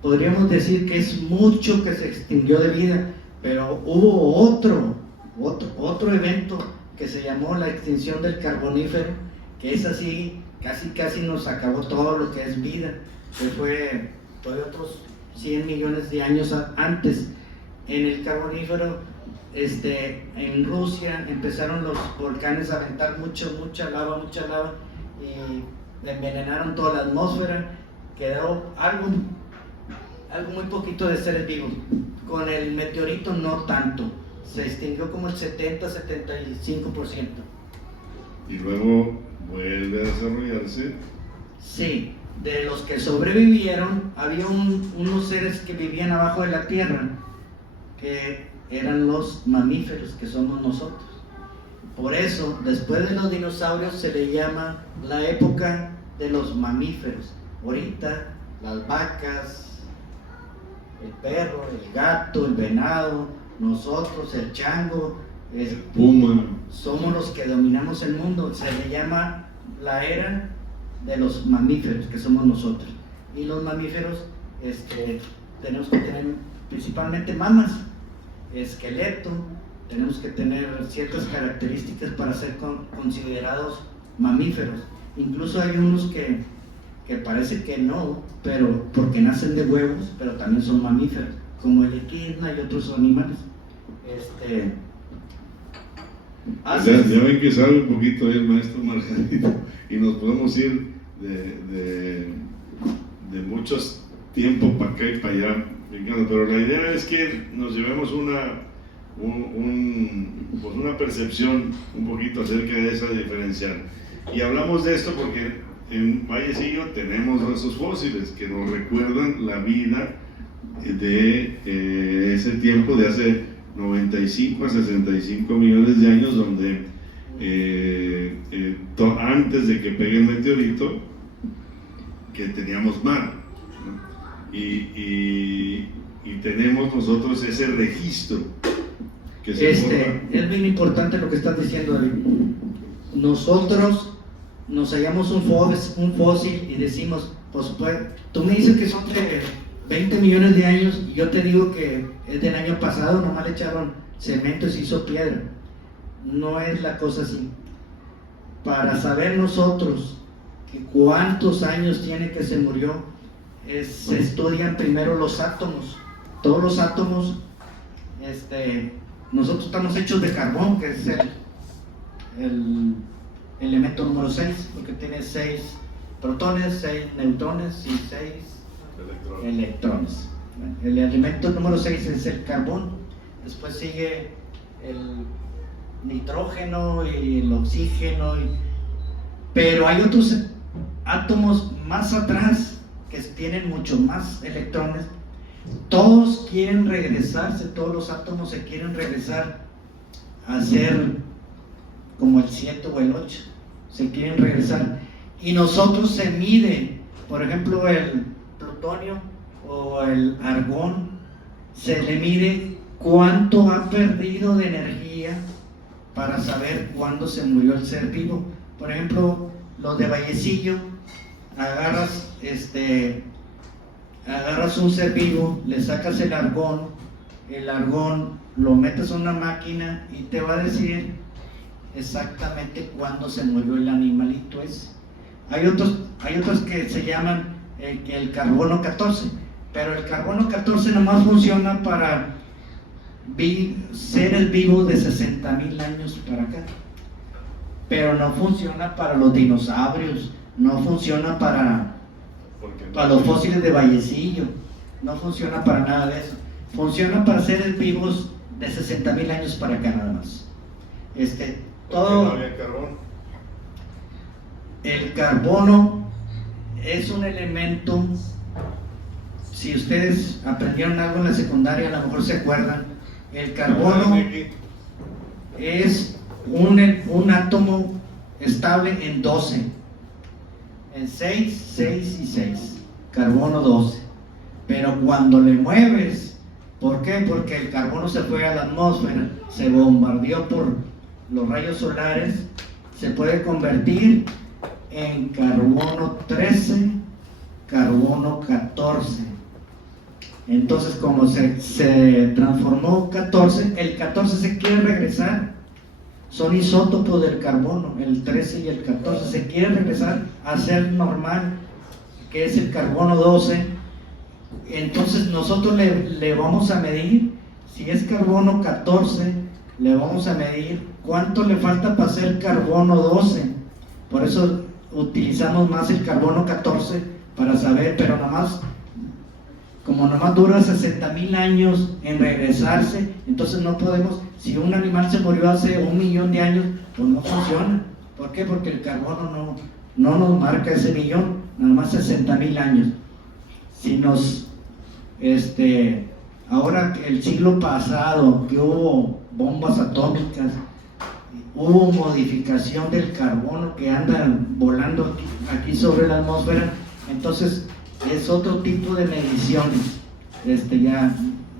podríamos decir que es mucho que se extinguió de vida, pero hubo otro evento que se llamó la extinción del Carbonífero, que es así, casi nos acabó todo lo que es vida, que fue otros 100 millones de años antes. En el Carbonífero, en Rusia empezaron los volcanes a aventar mucha lava y envenenaron toda la atmósfera, quedó algo muy poquito de seres vivos. Con el meteorito no tanto, se extinguió como el 70-75%. Y luego vuelve a desarrollarse. Sí, de los que sobrevivieron, había unos seres que vivían abajo de la tierra, que eran los mamíferos, que somos nosotros. Por eso, después de los dinosaurios se le llama la época de los mamíferos. Ahorita, las vacas, el perro, el gato, el venado, nosotros, el chango, el puma, somos los que dominamos el mundo. Se le llama la era de los mamíferos, que somos nosotros. Y los mamíferos tenemos que tener principalmente mamas, esqueleto, tenemos que tener ciertas características para ser considerados mamíferos. Incluso hay unos que parece que no, pero porque nacen de huevos, pero también son mamíferos, como el equidna y otros animales. Ya ven que sabe un poquito el maestro Margarito y nos podemos ir de muchos tiempo para acá y para allá, pero la idea es que nos llevemos una percepción un poquito acerca de esa diferencial. Y hablamos de esto porque en Vallecillo tenemos restos fósiles que nos recuerdan la vida de ese tiempo de hace 95 a 65 millones de años, donde antes de que pegue el meteorito, que teníamos mar, ¿no? y tenemos nosotros ese registro que se forma. Es bien importante lo que estás diciendo, David. Nosotros nos hallamos un fósil y decimos, pues tú me dices que son de 20 millones de años y yo te digo que es del año pasado, nomás le echaron cemento y se hizo piedra. No es la cosa así. Para saber nosotros que cuántos años tiene que se murió, se estudian primero los átomos. Todos los átomos, nosotros estamos hechos de carbón, que es el elemento número 6, porque tiene 6 protones, 6 neutrones y 6 electrones. El elemento número 6 es el carbón, después sigue el nitrógeno y el oxígeno, pero hay otros átomos más atrás que tienen mucho más electrones. Todos quieren regresarse, todos los átomos se quieren regresar a ser como el 7 o el 8, se quieren regresar, y nosotros se mide, por ejemplo, el plutonio o el argón, se le mide cuánto ha perdido de energía para saber cuándo se murió el ser vivo. Por ejemplo, los de Vallecillo, agarras un ser vivo, le sacas el argón lo metes en una máquina y te va a decir exactamente cuándo se murió el animalito ese. Hay otros que se llaman el carbono 14, pero el carbono 14 nomás funciona para seres vivos de 60,000 años para acá, pero no funciona para los dinosaurios, no funciona para los fósiles de Vallecillo, no funciona para nada de eso. Funciona para seres vivos de 60,000 años para acá nada más. Todo. No había carbón. El carbono es un elemento. Si ustedes aprendieron algo en la secundaria, a lo mejor se acuerdan. El carbono es un átomo estable en 12, en 6, 6 y 6. Carbono 12. Pero cuando le mueves, ¿por qué? Porque el carbono se fue a la atmósfera, se bombardeó por los rayos solares, se puede convertir en carbono 13, carbono 14. Entonces, como se transformó 14, el 14 se quiere regresar. Son isótopos del carbono, el 13 y el 14. Se quiere regresar a ser normal, que es el carbono 12. Entonces nosotros le vamos a medir, si es carbono 14, le vamos a medir cuánto le falta para ser carbono 12. Por eso utilizamos más el carbono 14 para saber, pero como nomás dura 60,000 años en regresarse, entonces no podemos, si un animal se murió hace 1,000,000 de años, pues no funciona. ¿Por qué? Porque el carbono no nos marca ese millón, nada más 60,000 años. Si ahora el siglo pasado que hubo bombas atómicas, hubo modificación del carbono que anda volando aquí sobre la atmósfera, entonces es otro tipo de mediciones ya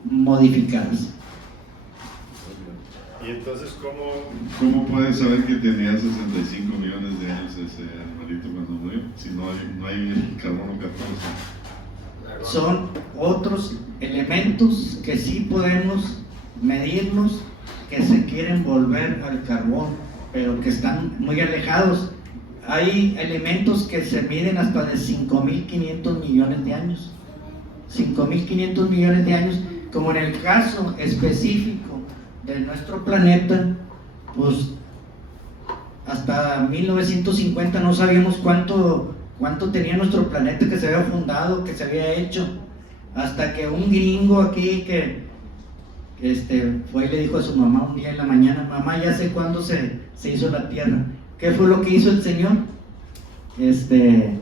modificadas. Y entonces, ¿cómo pueden saber que tenía 65 millones de años ese animalito cuando murió? Si no hay el carbono 14. Son otros elementos que sí podemos medirlos, que se quieren volver al carbón, pero que están muy alejados. Hay elementos que se miden hasta de 5,500 millones de años. 5,500 millones de años, como en el caso específico de nuestro planeta, pues hasta 1950 no sabíamos cuánto tenía nuestro planeta que se había fundado, que se había hecho, hasta que un gringo aquí que fue y le dijo a su mamá un día en la mañana: mamá, ya sé cuándo se hizo la Tierra. ¿Qué fue lo que hizo el Señor? De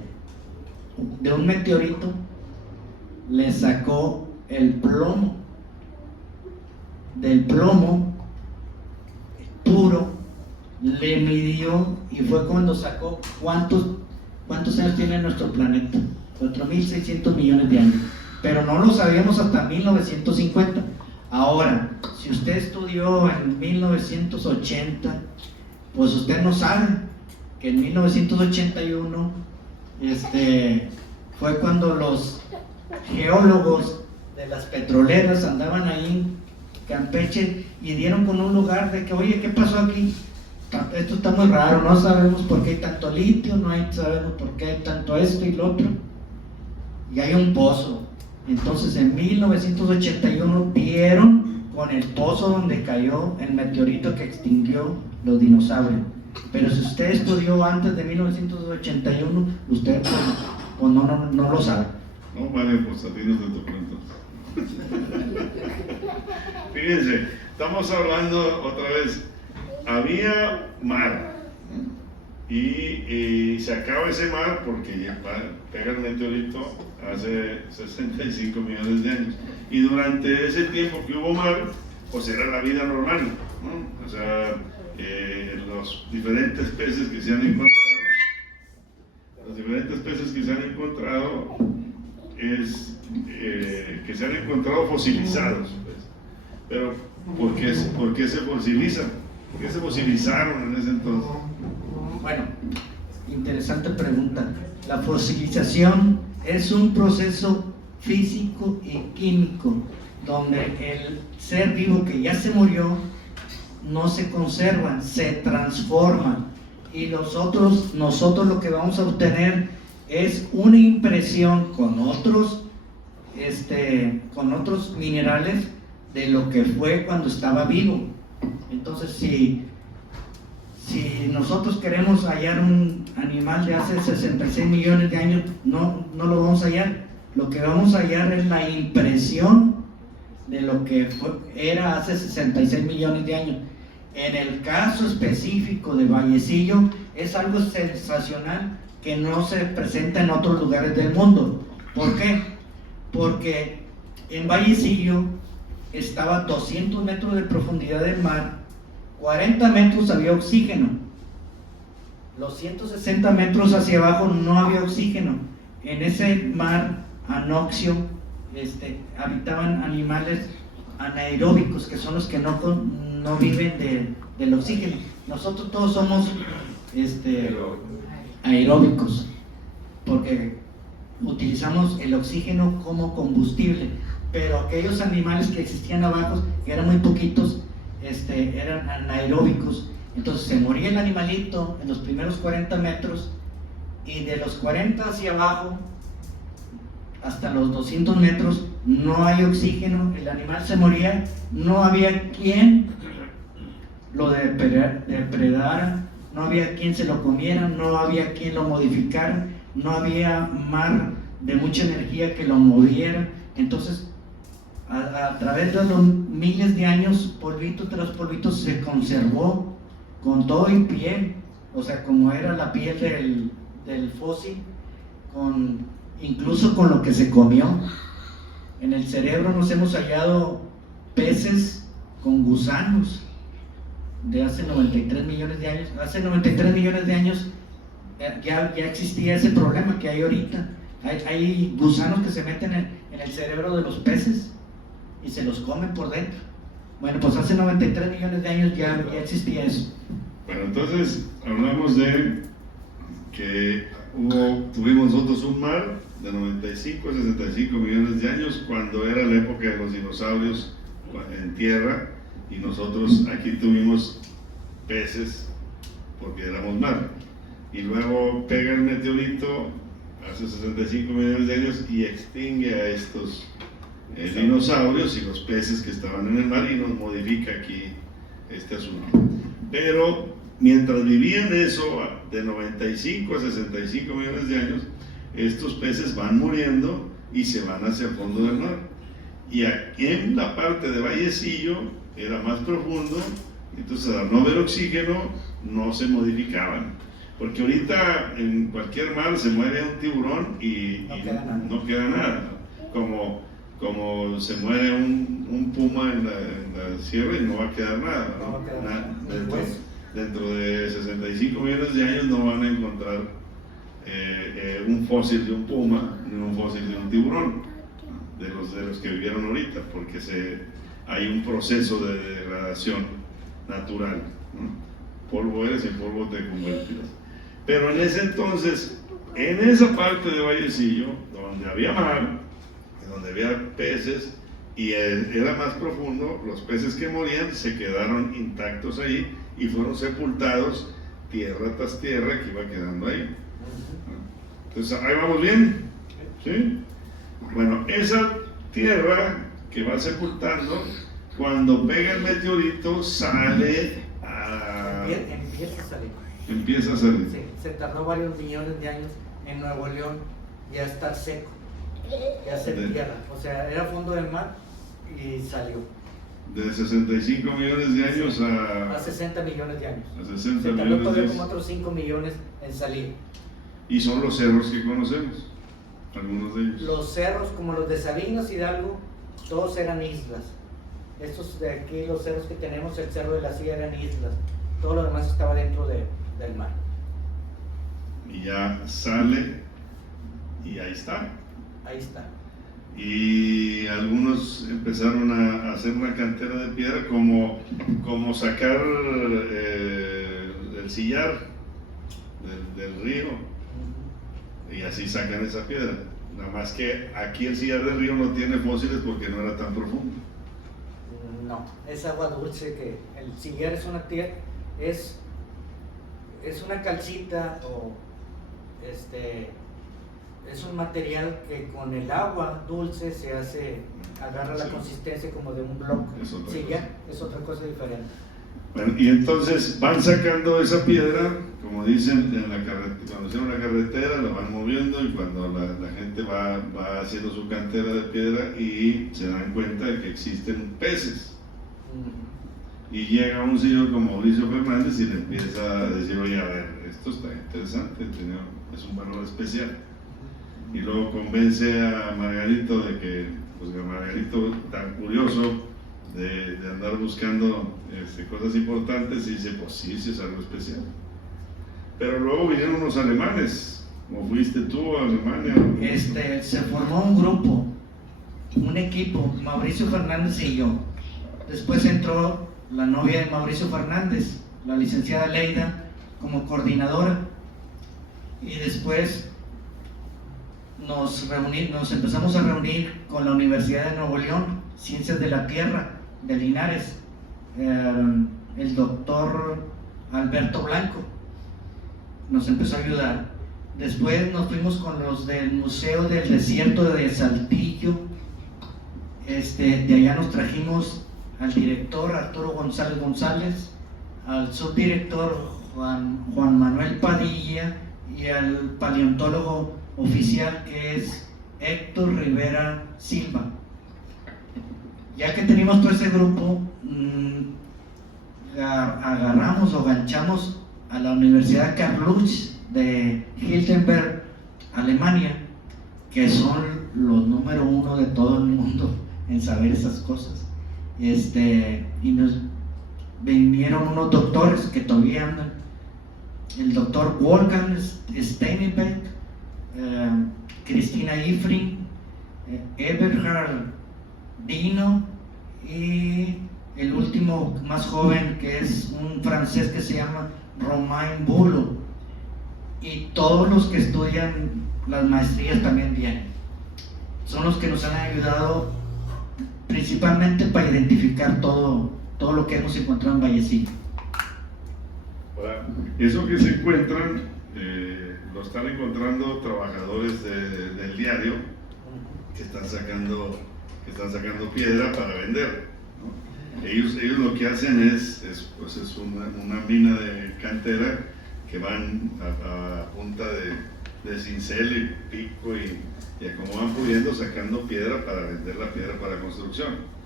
un meteorito le sacó el plomo, del plomo puro, le midió y fue cuando sacó cuántos años tiene nuestro planeta. 4,600 millones de años. pero no lo sabíamos hasta 1950. Ahora, si usted estudió en 1980, pues usted no sabe que en 1981 fue cuando los geólogos de las petroleras andaban ahí en Campeche y dieron con un lugar de que, oye, ¿qué pasó aquí? Esto está muy raro, no sabemos por qué hay tanto litio, sabemos por qué hay tanto esto y lo otro. Y hay un pozo. Entonces en 1981 dieron con el pozo donde cayó el meteorito que extinguió los dinosaurios. Pero si usted estudió antes de 1981, usted pues no lo sabe. No vale, pues a ti no te tocó entonces. Fíjense, estamos hablando otra vez, había mar y se acaba ese mar porque ya pega el meteorito hace 65 millones de años, y durante ese tiempo que hubo mar, pues era la vida normal, ¿no? O sea, los diferentes peces que se han encontrado, que se han encontrado fosilizados, pues. Pero ¿por qué se fosilizan? ¿Por qué se fosilizaron en ese entonces? Bueno, interesante pregunta. La fosilización es un proceso físico y químico donde el ser vivo que ya se murió no se conserva, se transforma, y nosotros lo que vamos a obtener es una impresión con otros minerales de lo que fue cuando estaba vivo. Entonces, si nosotros queremos hallar un animal de hace 66 millones de años, no lo vamos a hallar. Lo que vamos a hallar es la impresión de lo que era hace 66 millones de años. En el caso específico de Vallecillo, es algo sensacional que no se presenta en otros lugares del mundo. ¿Por qué? Porque en Vallecillo estaba a 200 metros de profundidad del mar, 40 metros había oxígeno, los 160 metros hacia abajo no había oxígeno. En ese mar anoxio habitaban animales anaeróbicos, que son los que no viven del oxígeno. Nosotros todos somos aeróbicos, porque utilizamos el oxígeno como combustible, pero aquellos animales que existían abajo, que eran muy poquitos, eran anaeróbicos. Entonces se moría el animalito en los primeros 40 metros, y de los 40 hacia abajo hasta los 200 metros no hay oxígeno, el animal se moría, no había quien lo depredara, no había quien se lo comiera, no había quien lo modificara, no había mar de mucha energía que lo moviera. Entonces, a través de los miles de años, polvito tras polvito se conservó con todo y piel, o sea, como era la piel del fósil, incluso con lo que se comió. En el cerebro nos hemos hallado peces con gusanos de hace 93 millones de años. Hace 93 millones de años ya existía ese problema que hay ahorita. Hay gusanos que se meten en el cerebro de los peces y se los comen por dentro. Bueno, pues hace 93 millones de años ya existía eso. Bueno, entonces hablamos de que tuvimos nosotros un mar de 95 a 65 millones de años, cuando era la época de los dinosaurios en tierra, y nosotros aquí tuvimos peces porque éramos mar. Y luego pega el meteorito hace 65 millones de años y extingue a estos dinosaurios y los peces que estaban en el mar, y nos modifica aquí este asunto. Pero mientras vivían eso, de 95 a 65 millones de años, estos peces van muriendo y se van hacia el fondo del mar. Y en la parte de Vallecillo era más profundo, entonces al no haber oxígeno no se modificaban. Porque ahorita en cualquier mar se muere un tiburón y no queda nada. Como se muere un puma en la sierra y no va a quedar nada, ¿no? Dentro de 65 millones de años no van a encontrar un fósil de un puma ni un fósil de un tiburón. de los que vivieron ahorita, porque hay un proceso de degradación natural, ¿no? Polvo eres y en polvo te convertirás. Pero en ese entonces, en esa parte de Vallecillo, donde había mar, donde había peces, y era más profundo, los peces que morían se quedaron intactos ahí y fueron sepultados tierra tras tierra que iba quedando ahí. Entonces, ahí vamos bien, ¿sí? Bueno, esa tierra que va sepultando, cuando pega el meteorito, sale a... Empieza a salir. Sí, se tardó varios millones de años en Nuevo León ya estar seco, ya ser tierra. O sea, era fondo del mar y salió. De 65 millones de años a 60 millones de años. A 60 se tardó millones todavía de como otros 5 millones en salir. Y son los cerros que conocemos, algunos de ellos. Los cerros, como los de Sabinas, Hidalgo, todos eran islas. Estos de aquí, los cerros que tenemos, el Cerro de la Silla, eran islas. Todo lo demás estaba dentro del mar. Y ya sale y ahí está. Ahí está. Y algunos empezaron a hacer una cantera de piedra como sacar el sillar del río, y así sacan esa piedra. Nada más que aquí el sillar del río no tiene fósiles porque no era tan profundo. No, es agua dulce, que el sillar es una tierra, es una calcita o es un material que con el agua dulce se hace, agarra la consistencia como de un bloque. Sillar es otra cosa diferente. Bueno, y entonces van sacando esa piedra, como dicen, cuando hicieron la carretera la van moviendo, y cuando la gente va haciendo su cantera de piedra y se dan cuenta de que existen peces. Y llega un señor como Mauricio Fernández y le empieza a decir: oye, a ver, esto está interesante, es un valor especial. Y luego convence a Margarito de que, pues Margarito, tan curioso de andar buscando cosas importantes, y dice: pues sí, sí es algo especial. Pero luego vinieron los alemanes, como fuiste tú a Alemania. Se formó un grupo, un equipo, Mauricio Fernández y yo. Después entró la novia de Mauricio Fernández, la licenciada Leida, como coordinadora. Y después nos empezamos a reunir con la Universidad de Nuevo León, Ciencias de la Tierra, de Linares, el doctor Alberto Blanco nos empezó a ayudar. Después nos fuimos con los del Museo del Desierto de Saltillo. De allá nos trajimos al director Arturo González González, al subdirector Juan Manuel Padilla y al paleontólogo oficial, que es Héctor Rivera Silva. Ya que teníamos todo ese grupo, agarramos o ganchamos a la Universidad Karlsruhe de Heidelberg, Alemania, que son los número uno de todo el mundo en saber esas cosas. Y nos vinieron unos doctores que todavía andan, el doctor Wolfgang Steinbeck, Cristina Ifrin, Eberhard Dino, y el último más joven, que es un francés que se llama Romain Bulo. Y todos los que estudian las maestrías también vienen. Son los que nos han ayudado principalmente para identificar todo lo que hemos encontrado en Vallecillo. Eso que se encuentran, lo están encontrando trabajadores del diario que están sacando piedra para vender, ¿no? Ellos lo que hacen es una mina de cantera, que van a punta de cincel y pico, y como van pudiendo, sacando piedra para vender la piedra para construcción.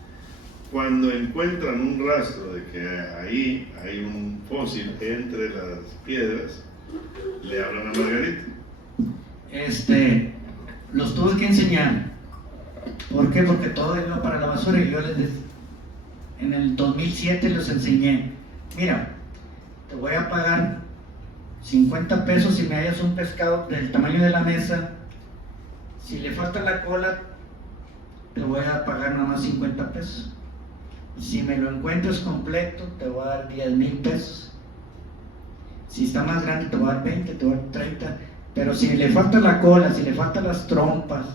Cuando encuentran un rastro de que ahí hay un fósil entre las piedras, le hablan a Margarito. Los tuve que enseñar. ¿Por qué? Porque todo iba para la basura, y yo en el 2007 los enseñé. Mira, te voy a pagar 50 pesos si me hallas un pescado del tamaño de la mesa. Si le falta la cola, te voy a pagar nada más 50 pesos. Si me lo encuentras completo, te voy a dar 10,000 pesos. Si está más grande, te voy a dar 20, te voy a dar 30. Pero si le falta la cola, si le faltan las trompas,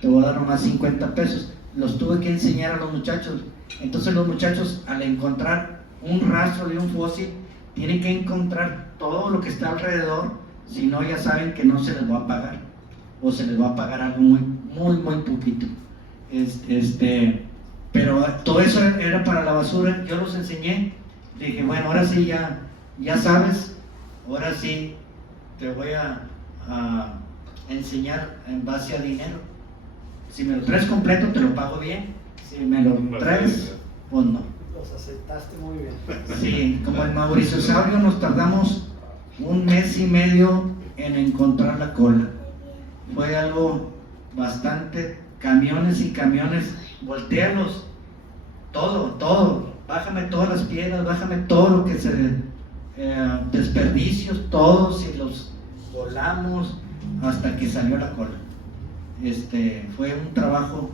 te voy a dar nomás 50 pesos. Los tuve que enseñar a los muchachos. Entonces los muchachos, al encontrar un rastro de un fósil, tienen que encontrar todo lo que está alrededor, si no ya saben que no se les va a pagar, o se les va a pagar algo muy poquito. Pero todo eso era para la basura. Yo los enseñé, dije, bueno, ahora sí ya sabes, ahora sí te voy a enseñar en base a dinero. Si me lo traes completo, te lo pago bien. Si me lo traes, pues no. Los aceptaste muy bien. Sí, como en Mauriciosaurio nos tardamos 1 mes y medio en encontrar la cola. Fue algo bastante, camiones y camiones, voltearlos, todo, bájame todas las piedras, bájame todo lo que se desperdicios, todos, y los volamos hasta que salió la cola. Fue un trabajo,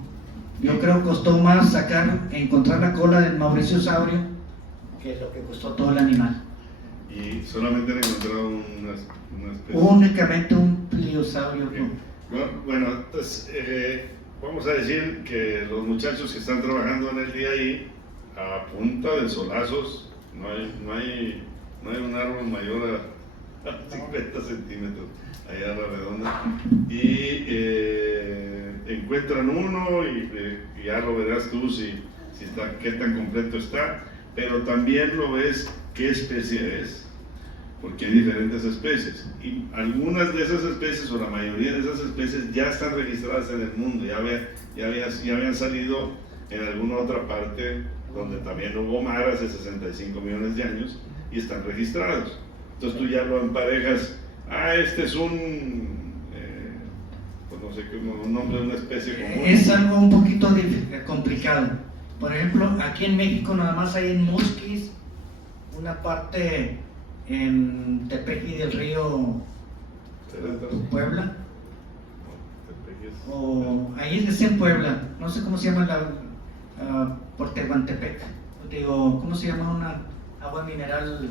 yo creo costó más encontrar la cola del Mauriciosaurio que lo que costó todo el animal. Y solamente han encontrado una especie. Únicamente un pliosaurio. Bueno, entonces, vamos a decir que los muchachos que están trabajando en el día ahí, a punta de solazos, no hay un árbol mayor a 50 centímetros allá a la redonda, y encuentran uno y ya lo verás tú si está, qué tan completo está, pero también lo ves qué especie es, porque hay diferentes especies, y algunas de esas especies, o la mayoría de esas especies, ya están registradas en el mundo, ya habían salido en alguna otra parte donde también hubo mar hace 65 millones de años, y están registrados. Entonces tú ya lo emparejas, este es pues no sé, un nombre de una especie común. Es algo un poquito complicado. Por ejemplo, aquí en México nada más hay en Musquis, una parte en Tepeji del Río, Puebla, o ahí es en Puebla, no sé cómo se llama por Tehuantepec, digo, ¿cómo se llama una agua mineral?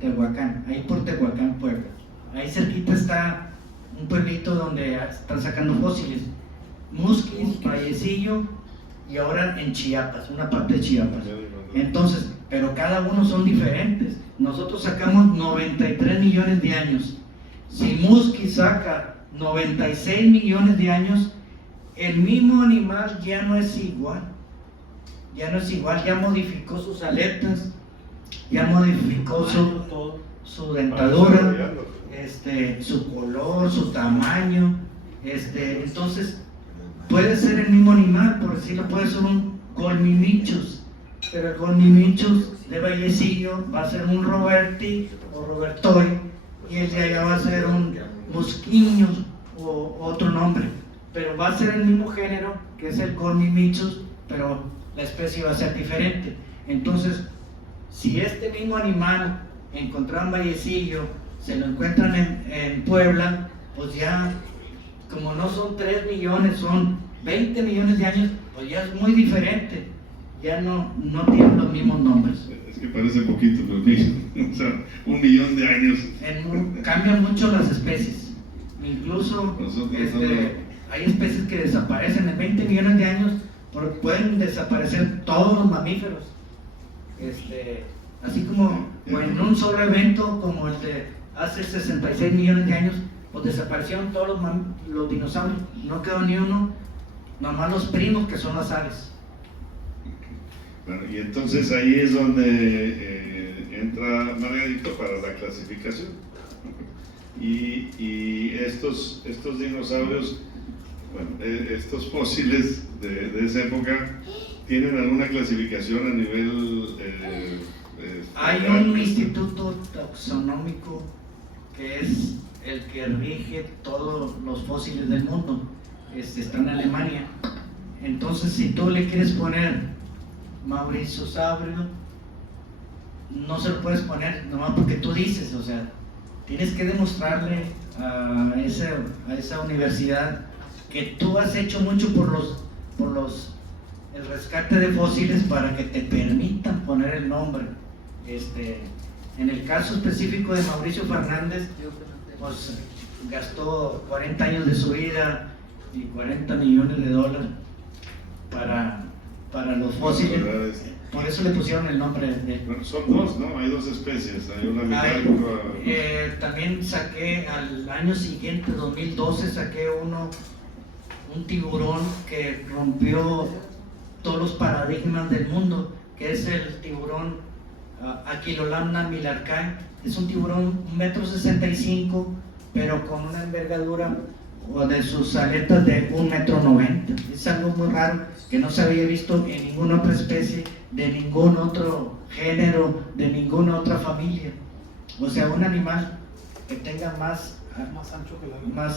Tehuacán, ahí por Tehuacán, Puebla. Ahí cerquita está un pueblito donde están sacando fósiles. Musquis, Vallecillo y ahora en Chiapas, una parte de Chiapas. Entonces, pero cada uno son diferentes. Nosotros sacamos 93 millones de años. Si Musquis saca 96 millones de años, el mismo animal ya no es igual. Ya modificó sus aletas, ya modificó su dentadura, su color, su tamaño, entonces puede ser el mismo animal, por decirlo, puede ser un Golmimichus, pero el Golmimichus de Vallecillo va a ser un Roberti o Robertoy, y el de allá va a ser un Musquiños o otro nombre, pero va a ser el mismo género, que es el Golmimichus, pero la especie va a ser diferente. Entonces, si este mismo animal encontrado en Vallecillo se lo encuentran en Puebla, pues ya, como no son 3 millones, son 20 millones de años, pues ya es muy diferente, ya no tienen los mismos nombres. Es que parece poquito, pero o sea, 1 millón de años. Cambian mucho las especies, incluso hay especies que desaparecen en 20 millones de años, pueden desaparecer todos los mamíferos. Así como en un solo evento como el de hace 66 millones de años, pues desaparecieron todos los dinosaurios, no quedó ni uno, nomás los primos, que son las aves. Bueno, y entonces ahí es donde entra Margarito para la clasificación. Y estos dinosaurios, bueno, estos fósiles de esa época, ¿tienen alguna clasificación a nivel? Hay un instituto taxonómico que es el que rige todos los fósiles del mundo. Está en Alemania. Entonces, si tú le quieres poner Mauriciosaurio, no se lo puedes poner nomás porque tú dices, o sea, tienes que demostrarle a esa universidad que tú has hecho mucho por el rescate de fósiles para que te permitan poner el nombre. En el caso específico de Mauricio Fernández, pues gastó 40 años de su vida y 40 millones de dólares para los fósiles. Por eso le pusieron el nombre de... Bueno, son dos, ¿no? Hay dos especies, hay una mitad y otra... También saqué al año siguiente, 2012, saqué un tiburón que rompió todos los paradigmas del mundo, que es el tiburón Aquilolamna millarcae. Es un tiburón 1,65 m, pero con una envergadura de sus aletas de 1,90 m. Es algo muy raro que no se había visto en ninguna otra especie, de ningún otro género, de ninguna otra familia. O sea, un animal que tenga más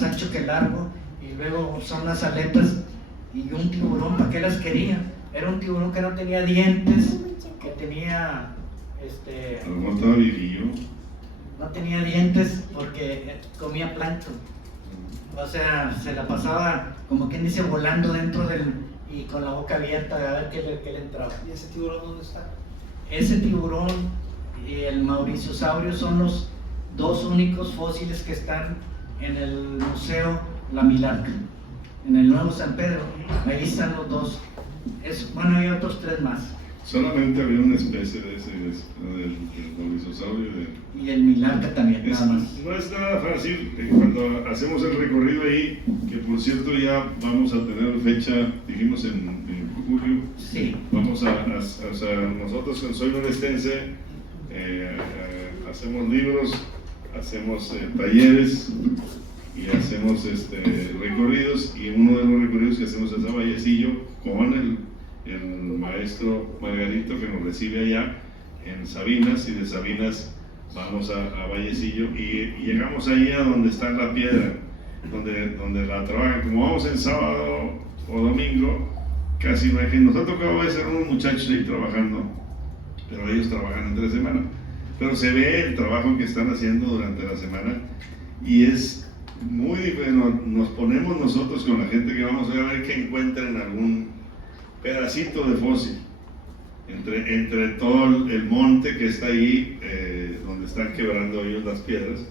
ancho que largo, y luego son las aletas. Y un tiburón, ¿para qué las quería? Era un tiburón que no tenía dientes, que tenía A lo mejor estaba viejillo. no tenía dientes porque comía plancton. O sea, se la pasaba, como quien dice, volando dentro y con la boca abierta a ver qué le entraba. ¿Y ese tiburón dónde está? Ese tiburón y el mauriciosaurio son los dos únicos fósiles que están en el Museo La Millarca, en el Nuevo San Pedro. Ahí están los dos. Bueno, hay otros 3 más. Solamente había una especie de ese, del mauriciosaurio. Y el Millarca también, nada más. No es nada fácil, cuando hacemos el recorrido ahí, que por cierto ya vamos a tener fecha, dijimos en julio. Sí. Vamos o sea, nosotros en Soy Norestense hacemos libros, hacemos talleres y hacemos recorridos, y uno de los recorridos que hacemos es a Vallecillo con el maestro Margarito, que nos recibe allá en Sabinas, y de Sabinas vamos a Vallecillo y llegamos ahí a donde está la piedra, donde la trabajan. Como vamos en sábado o domingo, casi no hay gente. Nos ha tocado ver unos muchachos ahí trabajando, pero ellos trabajan entre semana. Pero se ve el trabajo que están haciendo durante la semana y es muy diferente. Nos ponemos nosotros con la gente que vamos a ver que encuentran algún pedacito de fósil entre todo el monte que está ahí, donde están quebrando ellos las piedras,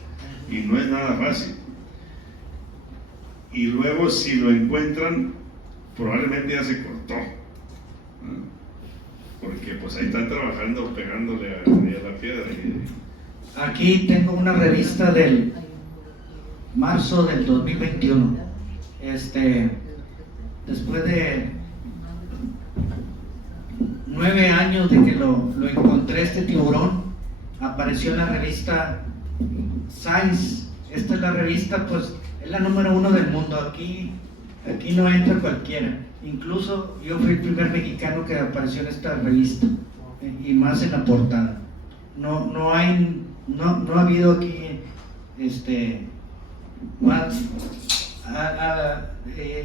y no es nada fácil. Y luego, si lo encuentran, probablemente ya se cortó, ¿no? Porque pues ahí están trabajando, pegándole a la piedra. Aquí tengo una revista del marzo del 2021. Después de 9 años de que lo encontré, este tiburón, apareció en la revista Science. Esta es la revista, pues, es la número 1 del mundo. Aquí no entra cualquiera. Incluso yo fui el primer mexicano que apareció en esta revista, y más en la portada. No ha habido aquí más.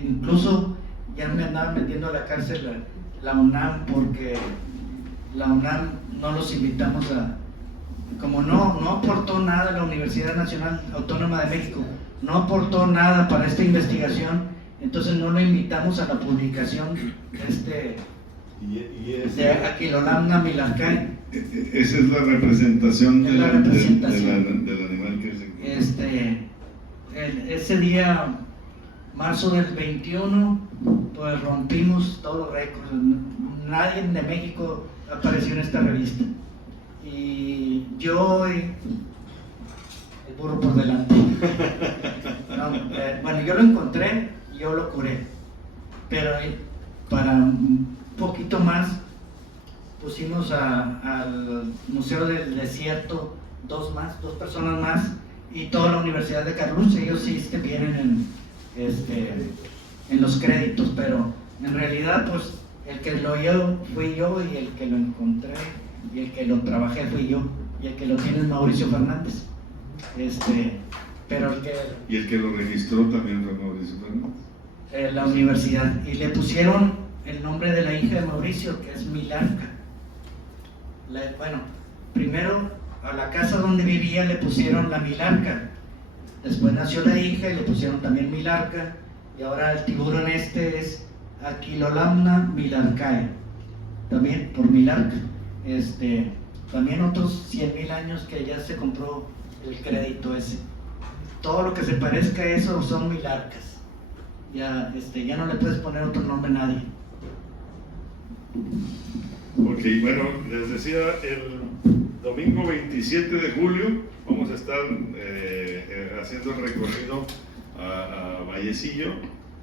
Incluso ya me andaban metiendo a la cárcel la UNAM, porque la UNAM no los invitamos como no aportó nada, la Universidad Nacional Autónoma de México no aportó nada para esta investigación, entonces no lo invitamos a la publicación de Aquilolamna millarcae. Esa es la representación, Es la representación. del animal que se... Ese día, marzo del 21, pues rompimos todos los récords. Nadie de México apareció en esta revista. Y yo, el burro por delante. Bueno, yo lo encontré, yo lo curé. Pero para un poquito más, pusimos al Museo del Desierto dos personas más, y toda la Universidad de Carlos. Ellos sí vienen en los créditos, pero en realidad pues el que lo oyó fui yo, y el que lo encontré y el que lo trabajé fui yo, y el que lo tiene es Mauricio Fernández. Pero Y el que lo registró también fue Mauricio Fernández. La universidad, y le pusieron el nombre de la hija de Mauricio, que es Millarca. Bueno, primero a la casa donde vivía le pusieron La Millarca, después nació la hija y le pusieron también Millarca, y ahora el tiburón es Aquilolamna milarcae, también por Milarca. También otros 100,000 años que ya se compró el crédito ese. Todo lo que se parezca a eso son milarcas. Ya no le puedes poner otro nombre a nadie. Ok, bueno, les decía, el domingo 27 de julio vamos a estar haciendo el recorrido a Vallecillo.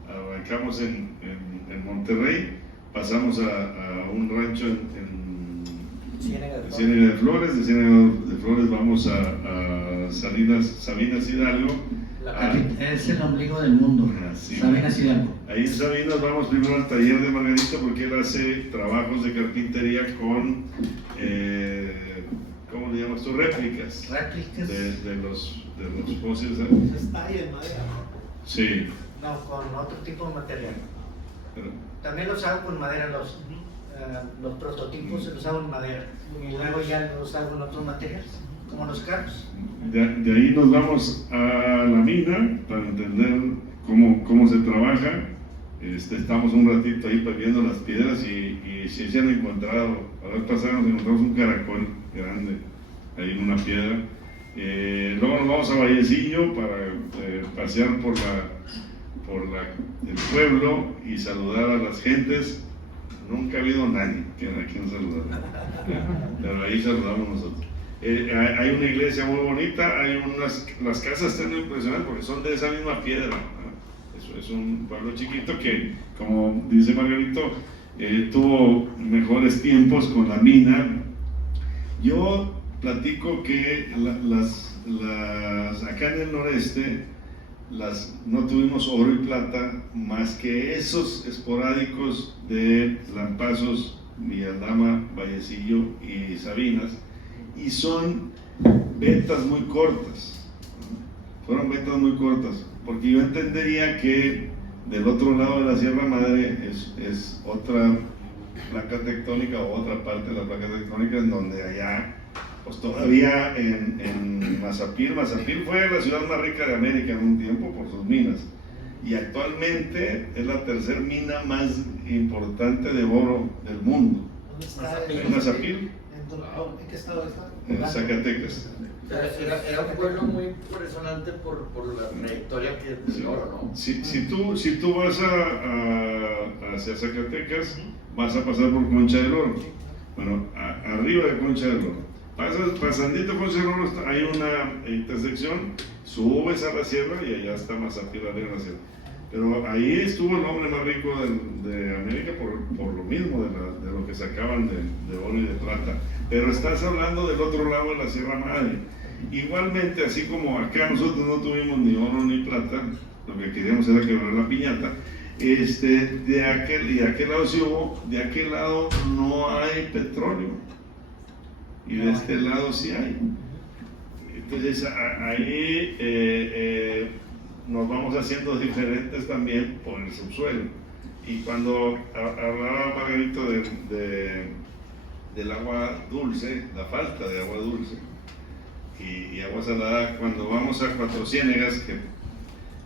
Arrancamos en Monterrey, pasamos a un rancho en Ciénega de Flores. De Ciénega de Flores vamos a Sabinas Hidalgo. Es el ombligo del mundo, Sí. Sabinas Hidalgo. Ahí en Sabinas vamos primero al taller de Margarito porque él hace trabajos de carpintería con, ¿cómo le llamas tú? Réplicas. Réplicas. De los fósiles. Está ahí en madera. Sí. No, con otro tipo de material. Pero, También los hago con madera, los prototipos los hago en madera. Y luego ya los hago en otros materiales, como los carros. de ahí nos vamos a la mina para entender cómo se trabaja. Estamos un ratito ahí viendo las piedras y si se han encontrado, a la vez pasada nos encontramos un caracol grande ahí en una piedra. Luego nos vamos a Vallecillo para pasear por el pueblo y saludar a las gentes. Nunca ha habido nadie a quien saludar, pero ahí saludamos nosotros. Hay una iglesia muy bonita, las casas están impresionantes porque son de esa misma piedra, ¿no? Es un pueblo chiquito que, como dice Margarito, tuvo mejores tiempos con la mina. Yo platico que acá en el noreste no tuvimos oro y plata más que esos esporádicos de Lampazos, Villadama, Vallecillo y Sabinas, y son ventas muy cortas. Fueron ventas muy cortas, porque yo entendería que del otro lado de la Sierra Madre es otra placa tectónica o otra parte de la placa tectónica en donde allá, pues todavía en Mazapil fue la ciudad más rica de América en un tiempo por sus minas, y actualmente es la tercera mina más importante de oro del mundo. ¿Dónde está? En Mazapil, ¿En qué estado está? en Zacatecas. Era un pueblo muy impresionante por la trayectoria que del oro, ¿no? Si tú vas hacia Zacatecas, vas a pasar por Concha del Oro. Bueno, arriba de Concha del Oro. Pasandito Concha del Oro hay una intersección, subes a la sierra y allá está Mazapil arriba de la sierra. Pero ahí estuvo el hombre más rico de América por lo mismo, de lo que sacaban de oro y de plata. Pero estás hablando del otro lado de la Sierra Madre. Igualmente, así como acá nosotros no tuvimos ni oro ni plata, lo que queríamos era quebrar la piñata. De aquel lado sí hubo, de aquel lado no hay petróleo. Y de este lado sí hay. Entonces ahí nos vamos haciendo diferentes también por el subsuelo. Y cuando hablaba Margarito del agua dulce, la falta de agua dulce y agua salada, cuando vamos a Cuatro Ciénegas, que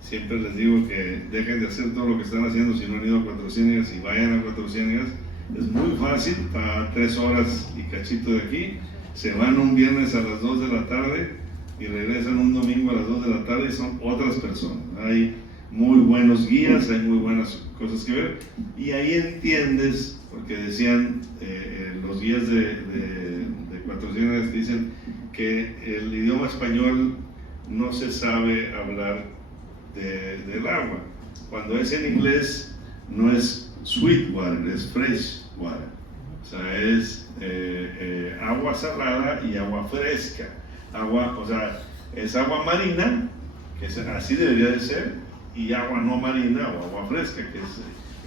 siempre les digo que dejen de hacer todo lo que están haciendo si no han ido a Cuatro Ciénegas y vayan a Cuatro Ciénegas, es muy fácil, a 3 horas y cachito de aquí, se van un viernes a las 2 de la tarde y regresan un domingo a las 2 de la tarde y son otras personas. Hay muy buenos guías, hay muy buenas cosas que ver y ahí entiendes, porque decían los guías de Cuatro Ciénegas dicen que el idioma español no se sabe hablar del agua. Cuando es en inglés no es sweet water, es fresh water. O sea, es agua salada y agua fresca. O sea, es agua marina, que así debería de ser, y agua no marina o agua fresca, que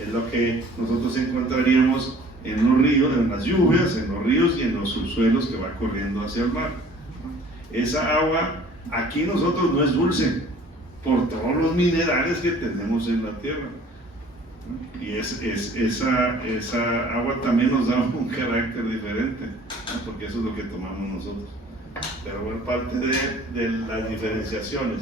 es lo que nosotros encontraríamos en los ríos, en las lluvias, en los ríos y en los subsuelos que va corriendo hacia el mar. Esa agua aquí nosotros no es dulce, por todos los minerales que tenemos en la tierra. Y esa agua también nos da un carácter diferente, ¿no? Porque eso es lo que tomamos nosotros. Pero bueno, parte de las diferenciaciones.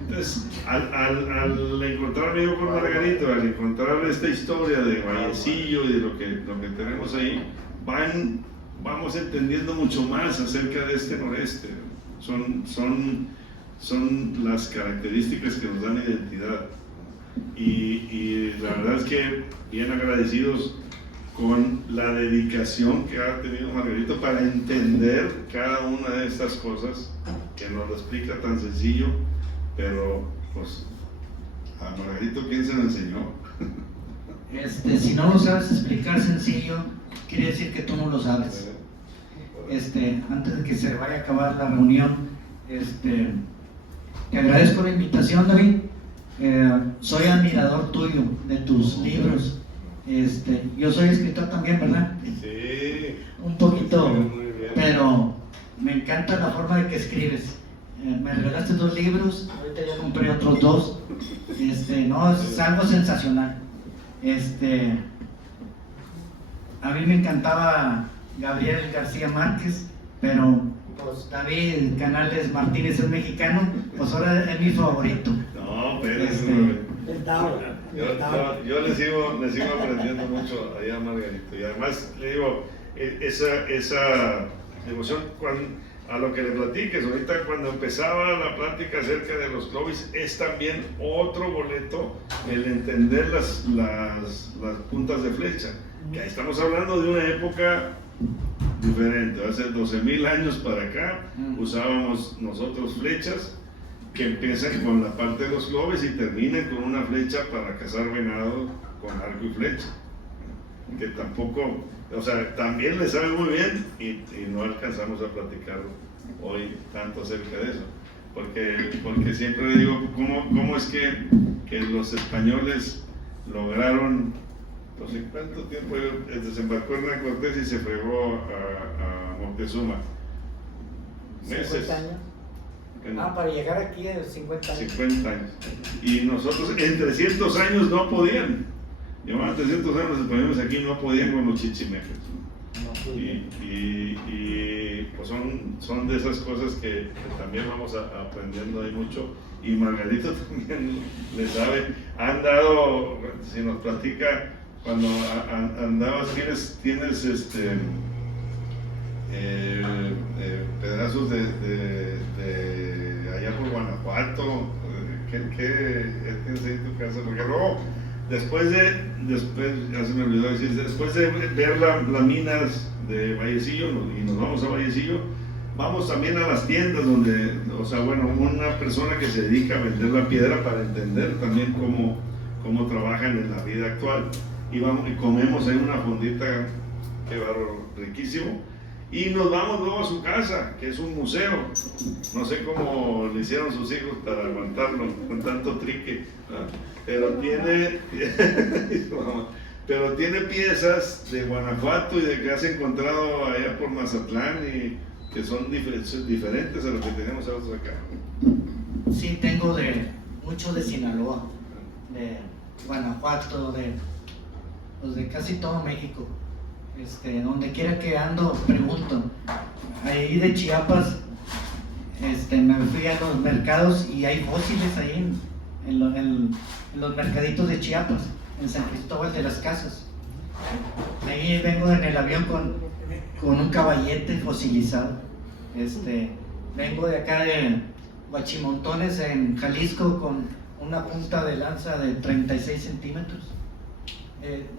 Entonces, al encontrarme yo con Margarito, al encontrar esta historia de Vallecillo y de lo que tenemos ahí, vamos entendiendo mucho más acerca de este noreste. Son las características que nos dan identidad. Y la verdad es que bien agradecidos con la dedicación que ha tenido Margarito para entender cada una de estas cosas, que nos lo explica tan sencillo, pero pues a Margarito, ¿quién se lo enseñó? Si no lo sabes explicar sencillo, quiere decir que tú no lo sabes. Antes de que se vaya a acabar la reunión, te agradezco la invitación, David. Soy admirador tuyo, de tus libros. Yo soy escritor también, ¿verdad? Sí. Un poquito, Muy bien. pero me encanta la forma de que escribes. Me regalaste 2 libros, ahorita ya compré otros 2. No, es algo sensacional. A mí me encantaba Gabriel García Márquez, pero pues David Canales Martínez es mexicano, pues ahora es mi favorito. No, pero El Tao. yo le sigo aprendiendo mucho allá a Margarito. Y además le digo, esa devoción, a lo que le platiques, ahorita cuando empezaba la plática acerca de los Clovis, es también otro boleto el entender las puntas de flecha. Que ahí estamos hablando de una época diferente. Hace 12,000 años para acá usábamos nosotros flechas que empiezan con la parte de los Clovis y terminan con una flecha para cazar venado con arco y flecha. Que tampoco, o sea, también le sabe muy bien y no alcanzamos a platicar hoy tanto acerca de eso. Porque siempre le digo, ¿cómo es que los españoles lograron, pues en cuánto tiempo desembarcó Hernán Cortés y se fregó a Moctezuma? Meses. 50 años. Para llegar aquí en 50 años. 50 años. Y nosotros en 300 años no podían. Llevaban 300 años los españoles aquí, no podían con los chichimecas. Y pues son de esas cosas que también vamos aprendiendo ahí mucho. Y Margarito también le sabe. Han dado, si nos platica, cuando andabas, tienes pedazos de allá por Guanajuato, ¿qué tienes ahí en tu casa? Porque luego, después ya se me olvidó decir, después de ver las minas de Vallecillo, y nos vamos a Vallecillo, vamos también a las tiendas donde, o sea, bueno, una persona que se dedica a vender la piedra para entender también cómo trabajan en la vida actual. Y vamos y comemos ahí una fondita, qué bárbaro, riquísimo. Y nos vamos luego a su casa, que es un museo. No sé cómo le hicieron sus hijos para aguantarlo con tanto trique, ¿no? Pero tiene piezas de Guanajuato y de que has encontrado allá por Mazatlán y que son diferentes a lo que tenemos nosotros acá. Sí, tengo mucho de Sinaloa, de Guanajuato, de casi todo México. Donde quiera que ando, pregunto. Ahí de Chiapas, me fui a los mercados y hay fósiles ahí en los mercaditos de Chiapas, en San Cristóbal de las Casas. Ahí vengo en el avión con un caballete fosilizado. Vengo de acá de Huachimontones, en Jalisco, con una punta de lanza de 36 centímetros.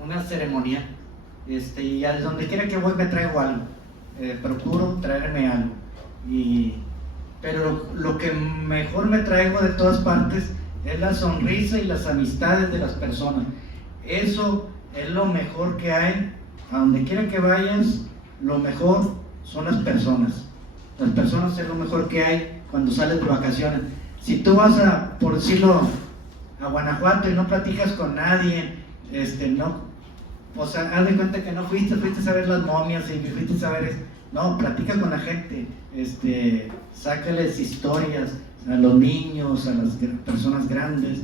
Una ceremonia. Y a donde quiera que voy me traigo algo. Procuro traerme algo. Pero lo que mejor me traigo de todas partes es la sonrisa y las amistades de las personas. Eso es lo mejor que hay. A donde quiera que vayas, lo mejor son las personas. Las personas es lo mejor que hay cuando sales de vacaciones. Si tú vas por decirlo, a Guanajuato y no platicas con nadie, o sea, haz de cuenta que no fuiste a ver las momias y fuiste a ver eso. No, platica con la gente, sácales historias a los niños, a las personas grandes,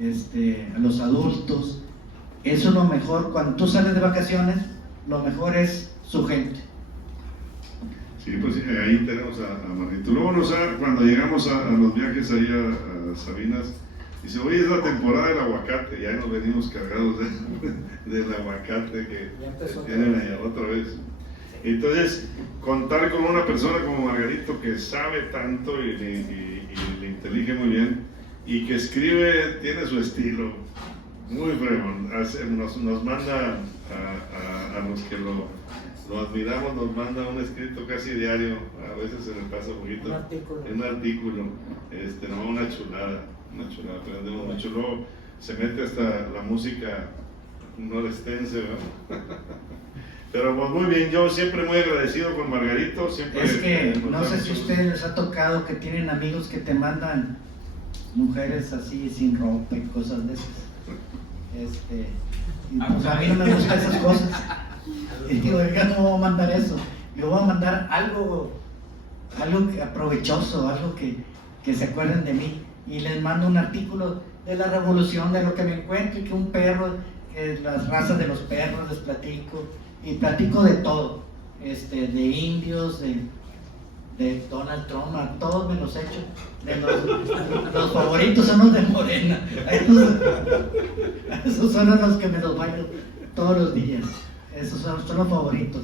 a los adultos. Eso es lo mejor. Cuando tú sales de vacaciones, lo mejor es su gente. Sí, pues sí, ahí tenemos a Margarito. Luego cuando llegamos a los viajes ahí a Sabinas, dice, hoy es la temporada del aguacate, ya nos venimos cargados del aguacate que Ya empezó tienen otra vez. allá otra vez. Entonces, contar con una persona como Margarito que sabe tanto y le intelige muy bien y que escribe, tiene su estilo muy fregón, nos manda a los que lo admiramos, nos manda un escrito casi diario, a veces se le pasa un poquito, Un artículo. no, una chulada, aprendemos mucho. Luego se mete hasta la música norestense, ¿verdad? Pero pues muy bien, yo siempre muy agradecido con Margarito, siempre. Es que nos no sé damos si a un- ustedes les ha tocado que tienen amigos que te mandan mujeres así sin ropa y cosas de esas. Y pues a mí no me gustan esas cosas. Y digo, oiga, no voy a mandar eso. Yo voy a mandar algo provechoso, algo que se acuerden de mí. Y les mando un artículo de la revolución, de lo que me encuentre, que un perro, las razas de los perros, les platico. Y platico de todo, de indios, de Donald Trump, a todos me los echo. Los favoritos son los de Morena. Esos son los que me los bailo todos los días. Esos son los favoritos.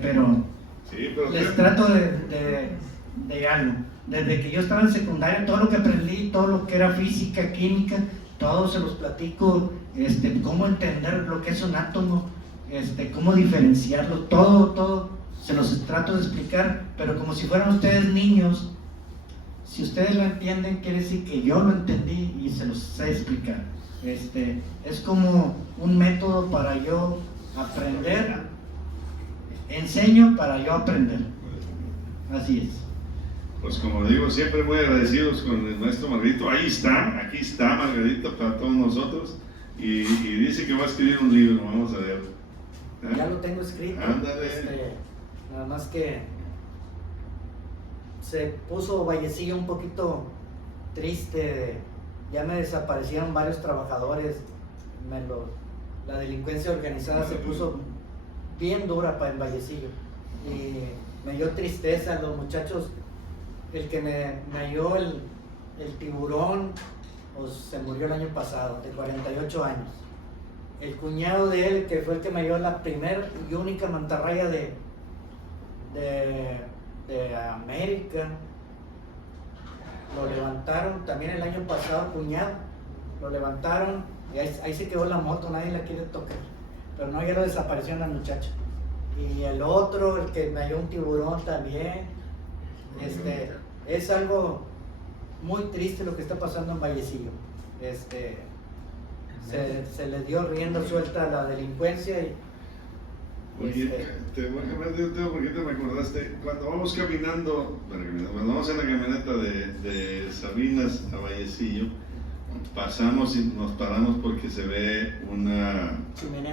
Pero Sí, pero les trato de algo. Desde que yo estaba en secundaria, todo lo que aprendí, todo lo que era física, química, todo se los platico, cómo entender lo que es un átomo, cómo diferenciarlo, todo se los trato de explicar, pero como si fueran ustedes niños. Si ustedes lo entienden, quiere decir que yo lo entendí y se los sé explicar. Es como un método para yo aprender, enseño para yo aprender. Así es. pues como digo, siempre muy agradecidos con el maestro Margarito. Aquí está Margarito para todos nosotros. Y dice que va a escribir un libro, vamos a ver. Ya lo tengo escrito. Ándale. Nada más que se puso Vallecillo un poquito triste. Ya me desaparecieron varios trabajadores. La delincuencia organizada se puso bien dura para el Vallecillo. Y me dio tristeza. Los muchachos, el que me halló el tiburón, pues se murió el año pasado, de 48 años. El cuñado de él, que fue el que me dio la primera y única mantarraya de América, lo levantaron también el año pasado, cuñado, lo levantaron y ahí se quedó la moto, nadie la quiere tocar, pero no, ya lo desapareció la muchacha. Y el otro, el que me halló un tiburón también, es algo muy triste lo que está pasando en Vallecillo. Se le dio rienda suelta a la delincuencia y Oye, te voy a cambiar de tema porque te me acordaste. Cuando vamos caminando, cuando vamos en la camioneta de Sabinas a Vallecillo, pasamos y nos paramos porque se ve una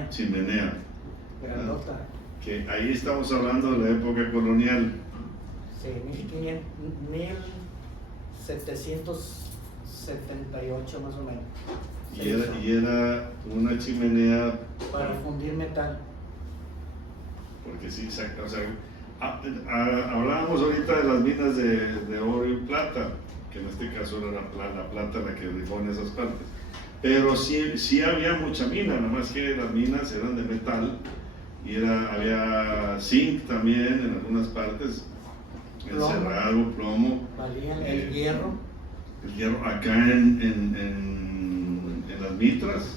chimenea. grandota. Que ahí estamos hablando de la época colonial. Sí, 1778 más o menos. Y era una chimenea, Para fundir metal. porque sí, o sea, hablábamos ahorita de las minas de oro y plata, que en este caso era la plata la que rifó en esas partes. Pero sí había mucha mina, nada más que las minas eran de metal y había zinc también en algunas partes, encerrado, plomo. Valían el hierro. El hierro acá en las mitras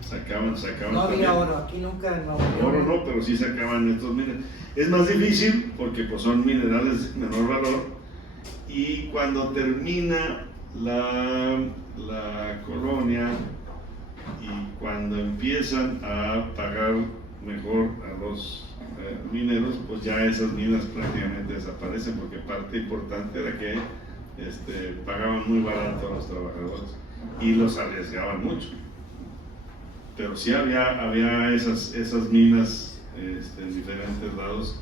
sacaban No había también. oro, aquí nunca Oro no, pero sí sacaban estos minerales. Es más difícil porque pues, son minerales de menor valor, y cuando termina la colonia y cuando empiezan a pagar mejor a los mineros, pues ya esas minas prácticamente desaparecen, porque parte importante era que pagaban muy barato a los trabajadores y los arriesgaban mucho. Pero sí había esas minas en diferentes lados,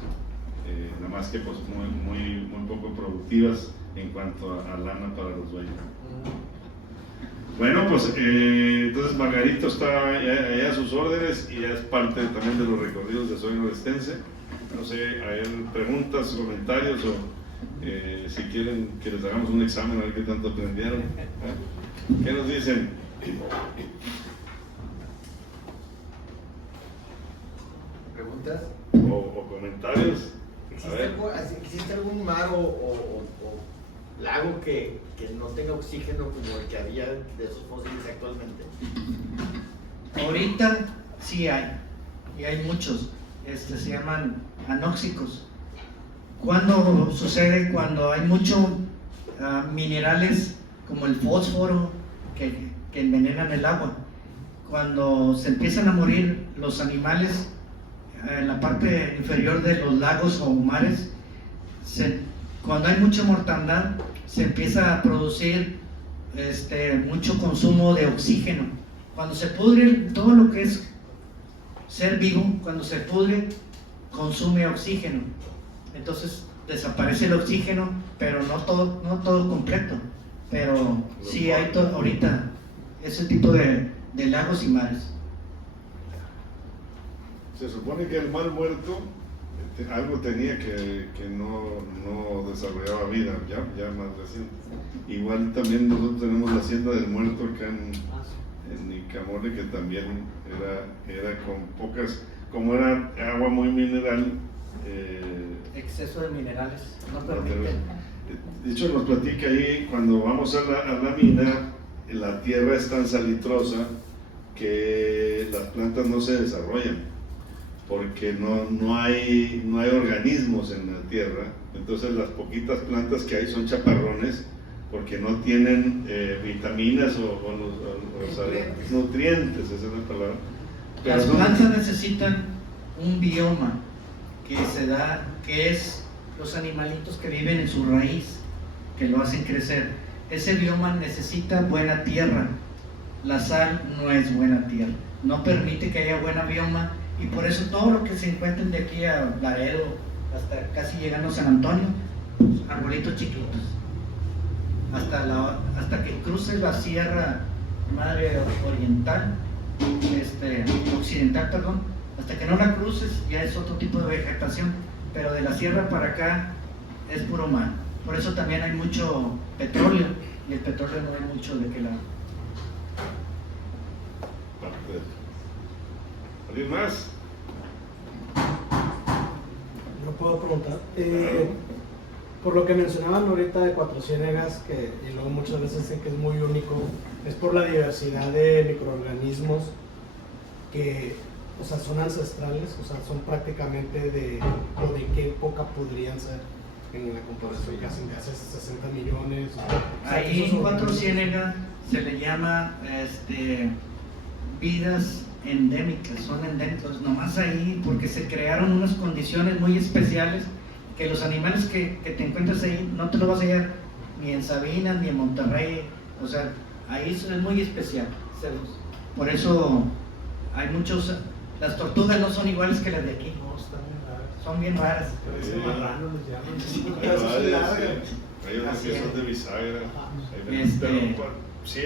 nada más que pues muy poco productivas en cuanto a lana para los dueños. Bueno, pues entonces Margarito está allá a sus órdenes y es parte también de los recorridos de Soy Norestense. no sé, hay preguntas, comentarios o si quieren que les hagamos un examen a ver qué tanto aprendieron. ¿Qué nos dicen? ¿Preguntas? O comentarios. A ver. ¿Existe algún mar o lago que no tenga oxígeno como el que había de esos fósiles actualmente? Ahorita sí hay, y hay muchos, se llaman anóxicos. ¿Cuándo sucede? Cuando hay muchos minerales como el fósforo que envenenan el agua. Cuando se empiezan a morir los animales en la parte inferior de los lagos o mares, cuando hay mucha mortandad, se empieza a producir mucho consumo de oxígeno. Cuando se pudre todo lo que es ser vivo, cuando se pudre, consume oxígeno. Entonces desaparece el oxígeno, pero no todo completo. Pero sí hay ahorita ese tipo de lagos y mares. Se supone que el mar muerto algo tenía que no desarrollaba vida, ya más reciente. Igual también nosotros tenemos la hacienda del muerto acá en Nicamole, que también era con pocas, como era agua muy mineral. Exceso de minerales, no no permite. De hecho, nos platica ahí, cuando vamos a la mina, la tierra es tan salitrosa que las plantas no se desarrollan, porque no hay organismos en la tierra. Entonces las poquitas plantas que hay son chaparrones, porque no tienen vitaminas o nutrientes, esa es la palabra. Pero Las plantas necesitan un bioma que es los animalitos que viven en su raíz, que lo hacen crecer. Ese bioma necesita buena tierra. La sal no es buena tierra, no permite que haya buena bioma, y por eso todo lo que se encuentren de aquí a Laredo, hasta casi llegando a San Antonio, arbolitos chiquitos, hasta que cruces la Sierra Madre Oriental, occidental, perdón, hasta que no la cruces ya es otro tipo de vegetación, pero de la sierra para acá es puro mar. Por eso también hay mucho petróleo, y el petróleo no hay mucho de qué lado. ¿Alguien más? No puedo preguntar. Por lo que mencionaban ahorita de Cuatro Ciénegas, y luego muchas veces dicen que es muy único, es por la diversidad de microorganismos que, o sea, son ancestrales, o sea, son prácticamente de qué época podrían ser en la comparación que hacen de hace 60 millones. O sea, Ahí esos en Cuatro organismos- Ciénegas se le llama vidas endémicas, son endémicos, nomás ahí porque se crearon unas condiciones muy especiales que los animales que te encuentras ahí no te lo vas a hallar ni en Sabinas ni en Monterrey, o sea, ahí es muy especial. Por eso hay muchos, las tortugas no son iguales que las de aquí, No, están bien raras. son bien raras. Parecen marranos, les llaman. Hay Esas son varias, largas. hay otras Así que es. son de bisagra. Este- Pero sí,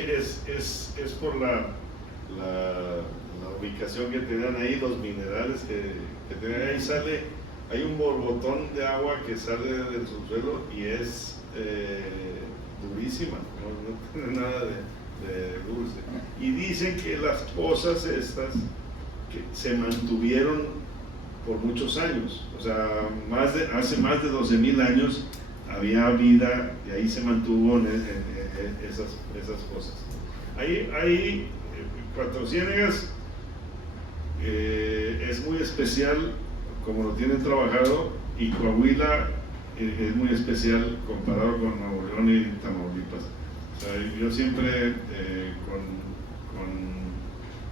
es por la ubicación que tenían ahí, los minerales que tenían ahí. Hay un borbotón de agua que sale del subsuelo y es durísima, no tiene nada de dulce. Y dicen que las pozas estas que se mantuvieron por muchos años, o sea, hace más de 12,000 años había vida y ahí se mantuvo en esas cosas. Ahí Cuatro Ciénegas es muy especial como lo tienen trabajado, y Coahuila es muy especial comparado con Nuevo León y Tamaulipas. O sea, yo siempre con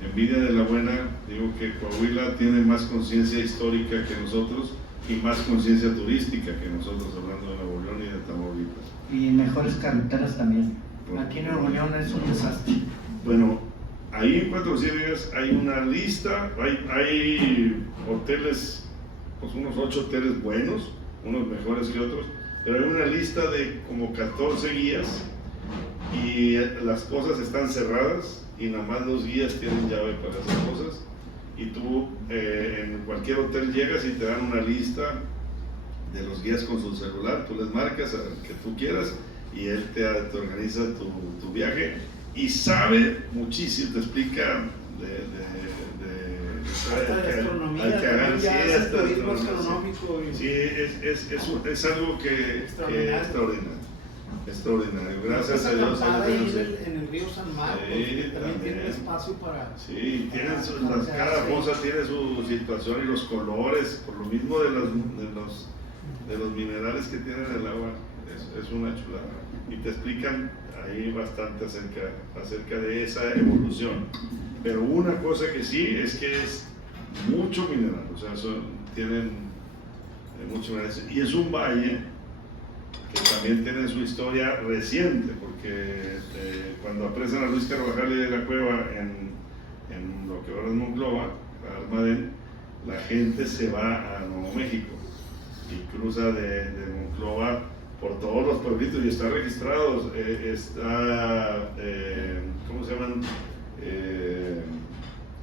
envidia de la buena digo que Coahuila tiene más conciencia histórica que nosotros y más conciencia turística que nosotros, hablando de Nuevo León y de Tamaulipas. Y mejores carreteras también. Aquí en Nuevo León es un desastre. Bueno, ahí en Cuatro Ciénegas hay una lista, hay hoteles, pues unos 8 hoteles buenos, unos mejores que otros, pero hay una lista de como 14 guías y las cosas están cerradas y nada más los guías tienen llave para esas cosas. y tú en cualquier hotel llegas y te dan una lista de los guías con su celular, tú les marcas al que tú quieras y él te organiza tu viaje y sabe muchísimo, te explica hasta de astronomía, al que hagan ya hace siesta, turismo astronomía, astronómico. sí, es algo que extraordinario. Gracias Esa a Dios. acampada ahí en el río San Marcos, Sí, que también también. tiene un espacio para... Sí, para cada fosa tiene su situación y los colores, por lo mismo de los minerales que tiene el agua, es una chulada. Y te explican ahí bastante acerca de esa evolución. Pero una cosa que sí es que es mucho mineral, o sea, tienen mucho mineral. Y es un valle que también tiene su historia reciente, porque cuando apresan a Luis Carvajal y de la Cueva en lo que ahora es Monclova, Almadén, la gente se va a Nuevo México y cruza de Monclova por todos los pueblitos y está registrado, ¿cómo se llaman?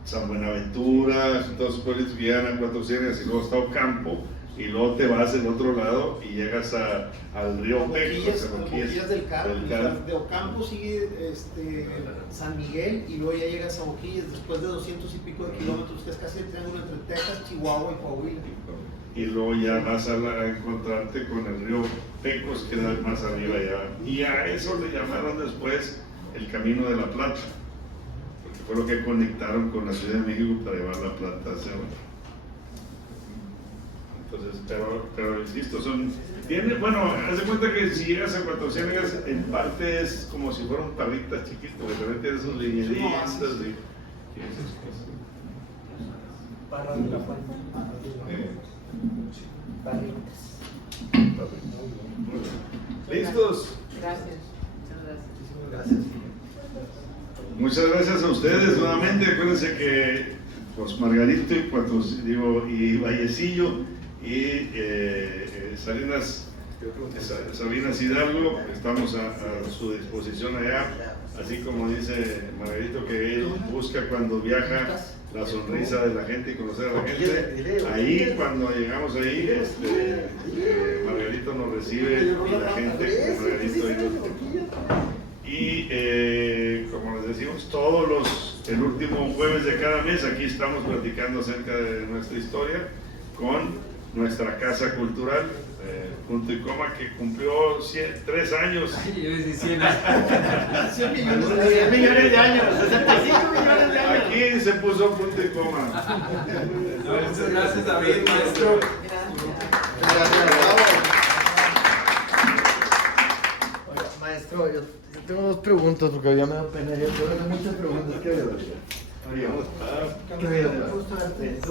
San Buenaventura, todos los pueblitos que llegan a Cuatro Ciénegas y luego está Ocampo y luego te vas del otro lado y llegas al río Boquillas, Peco, Boquillas del Carmen, o sea, de Ocampo sigue San Miguel y luego ya llegas a Boquillas después de 200 y pico de kilómetros, que es casi el triángulo entre Texas, Chihuahua y Coahuila. y luego ya vas a encontrarte con el río Pecos, que era más arriba ya. Y a eso le llamaron después el Camino de la Plata, porque fue lo que conectaron con la Ciudad de México para llevar la plata hacia abajo. Entonces, pero insisto, bueno, haz de cuenta que si llegas a Cuatro Ciénegas, en parte es como si fuera un parrita chiquito, porque también tiene sus liñeritas y esas cosas. Barra de la Fuente. Barritas. ¿Listos? Gracias. Muchas gracias. Gracias. Muchas gracias a ustedes nuevamente. Acuérdense que pues Margarito y Vallecillo y Sabinas Hidalgo estamos a su disposición allá, así como dice Margarito que él busca cuando viaja la sonrisa de la gente y conocer a la gente. Ahí cuando llegamos ahí, Margarito nos recibe y la gente con Margarito ahí y como les decimos, el último jueves de cada mes aquí estamos platicando acerca de nuestra historia con nuestra casa cultural, Punto y Coma, que cumplió 3 años. Yo decía 100 años. 100 millones de años, 65 millones de años. Aquí se puso Punto y Coma. Muchas gracias, David, maestro. Oiga, maestro, yo tengo 2 preguntas porque ya me da pena. Yo tengo muchas preguntas que me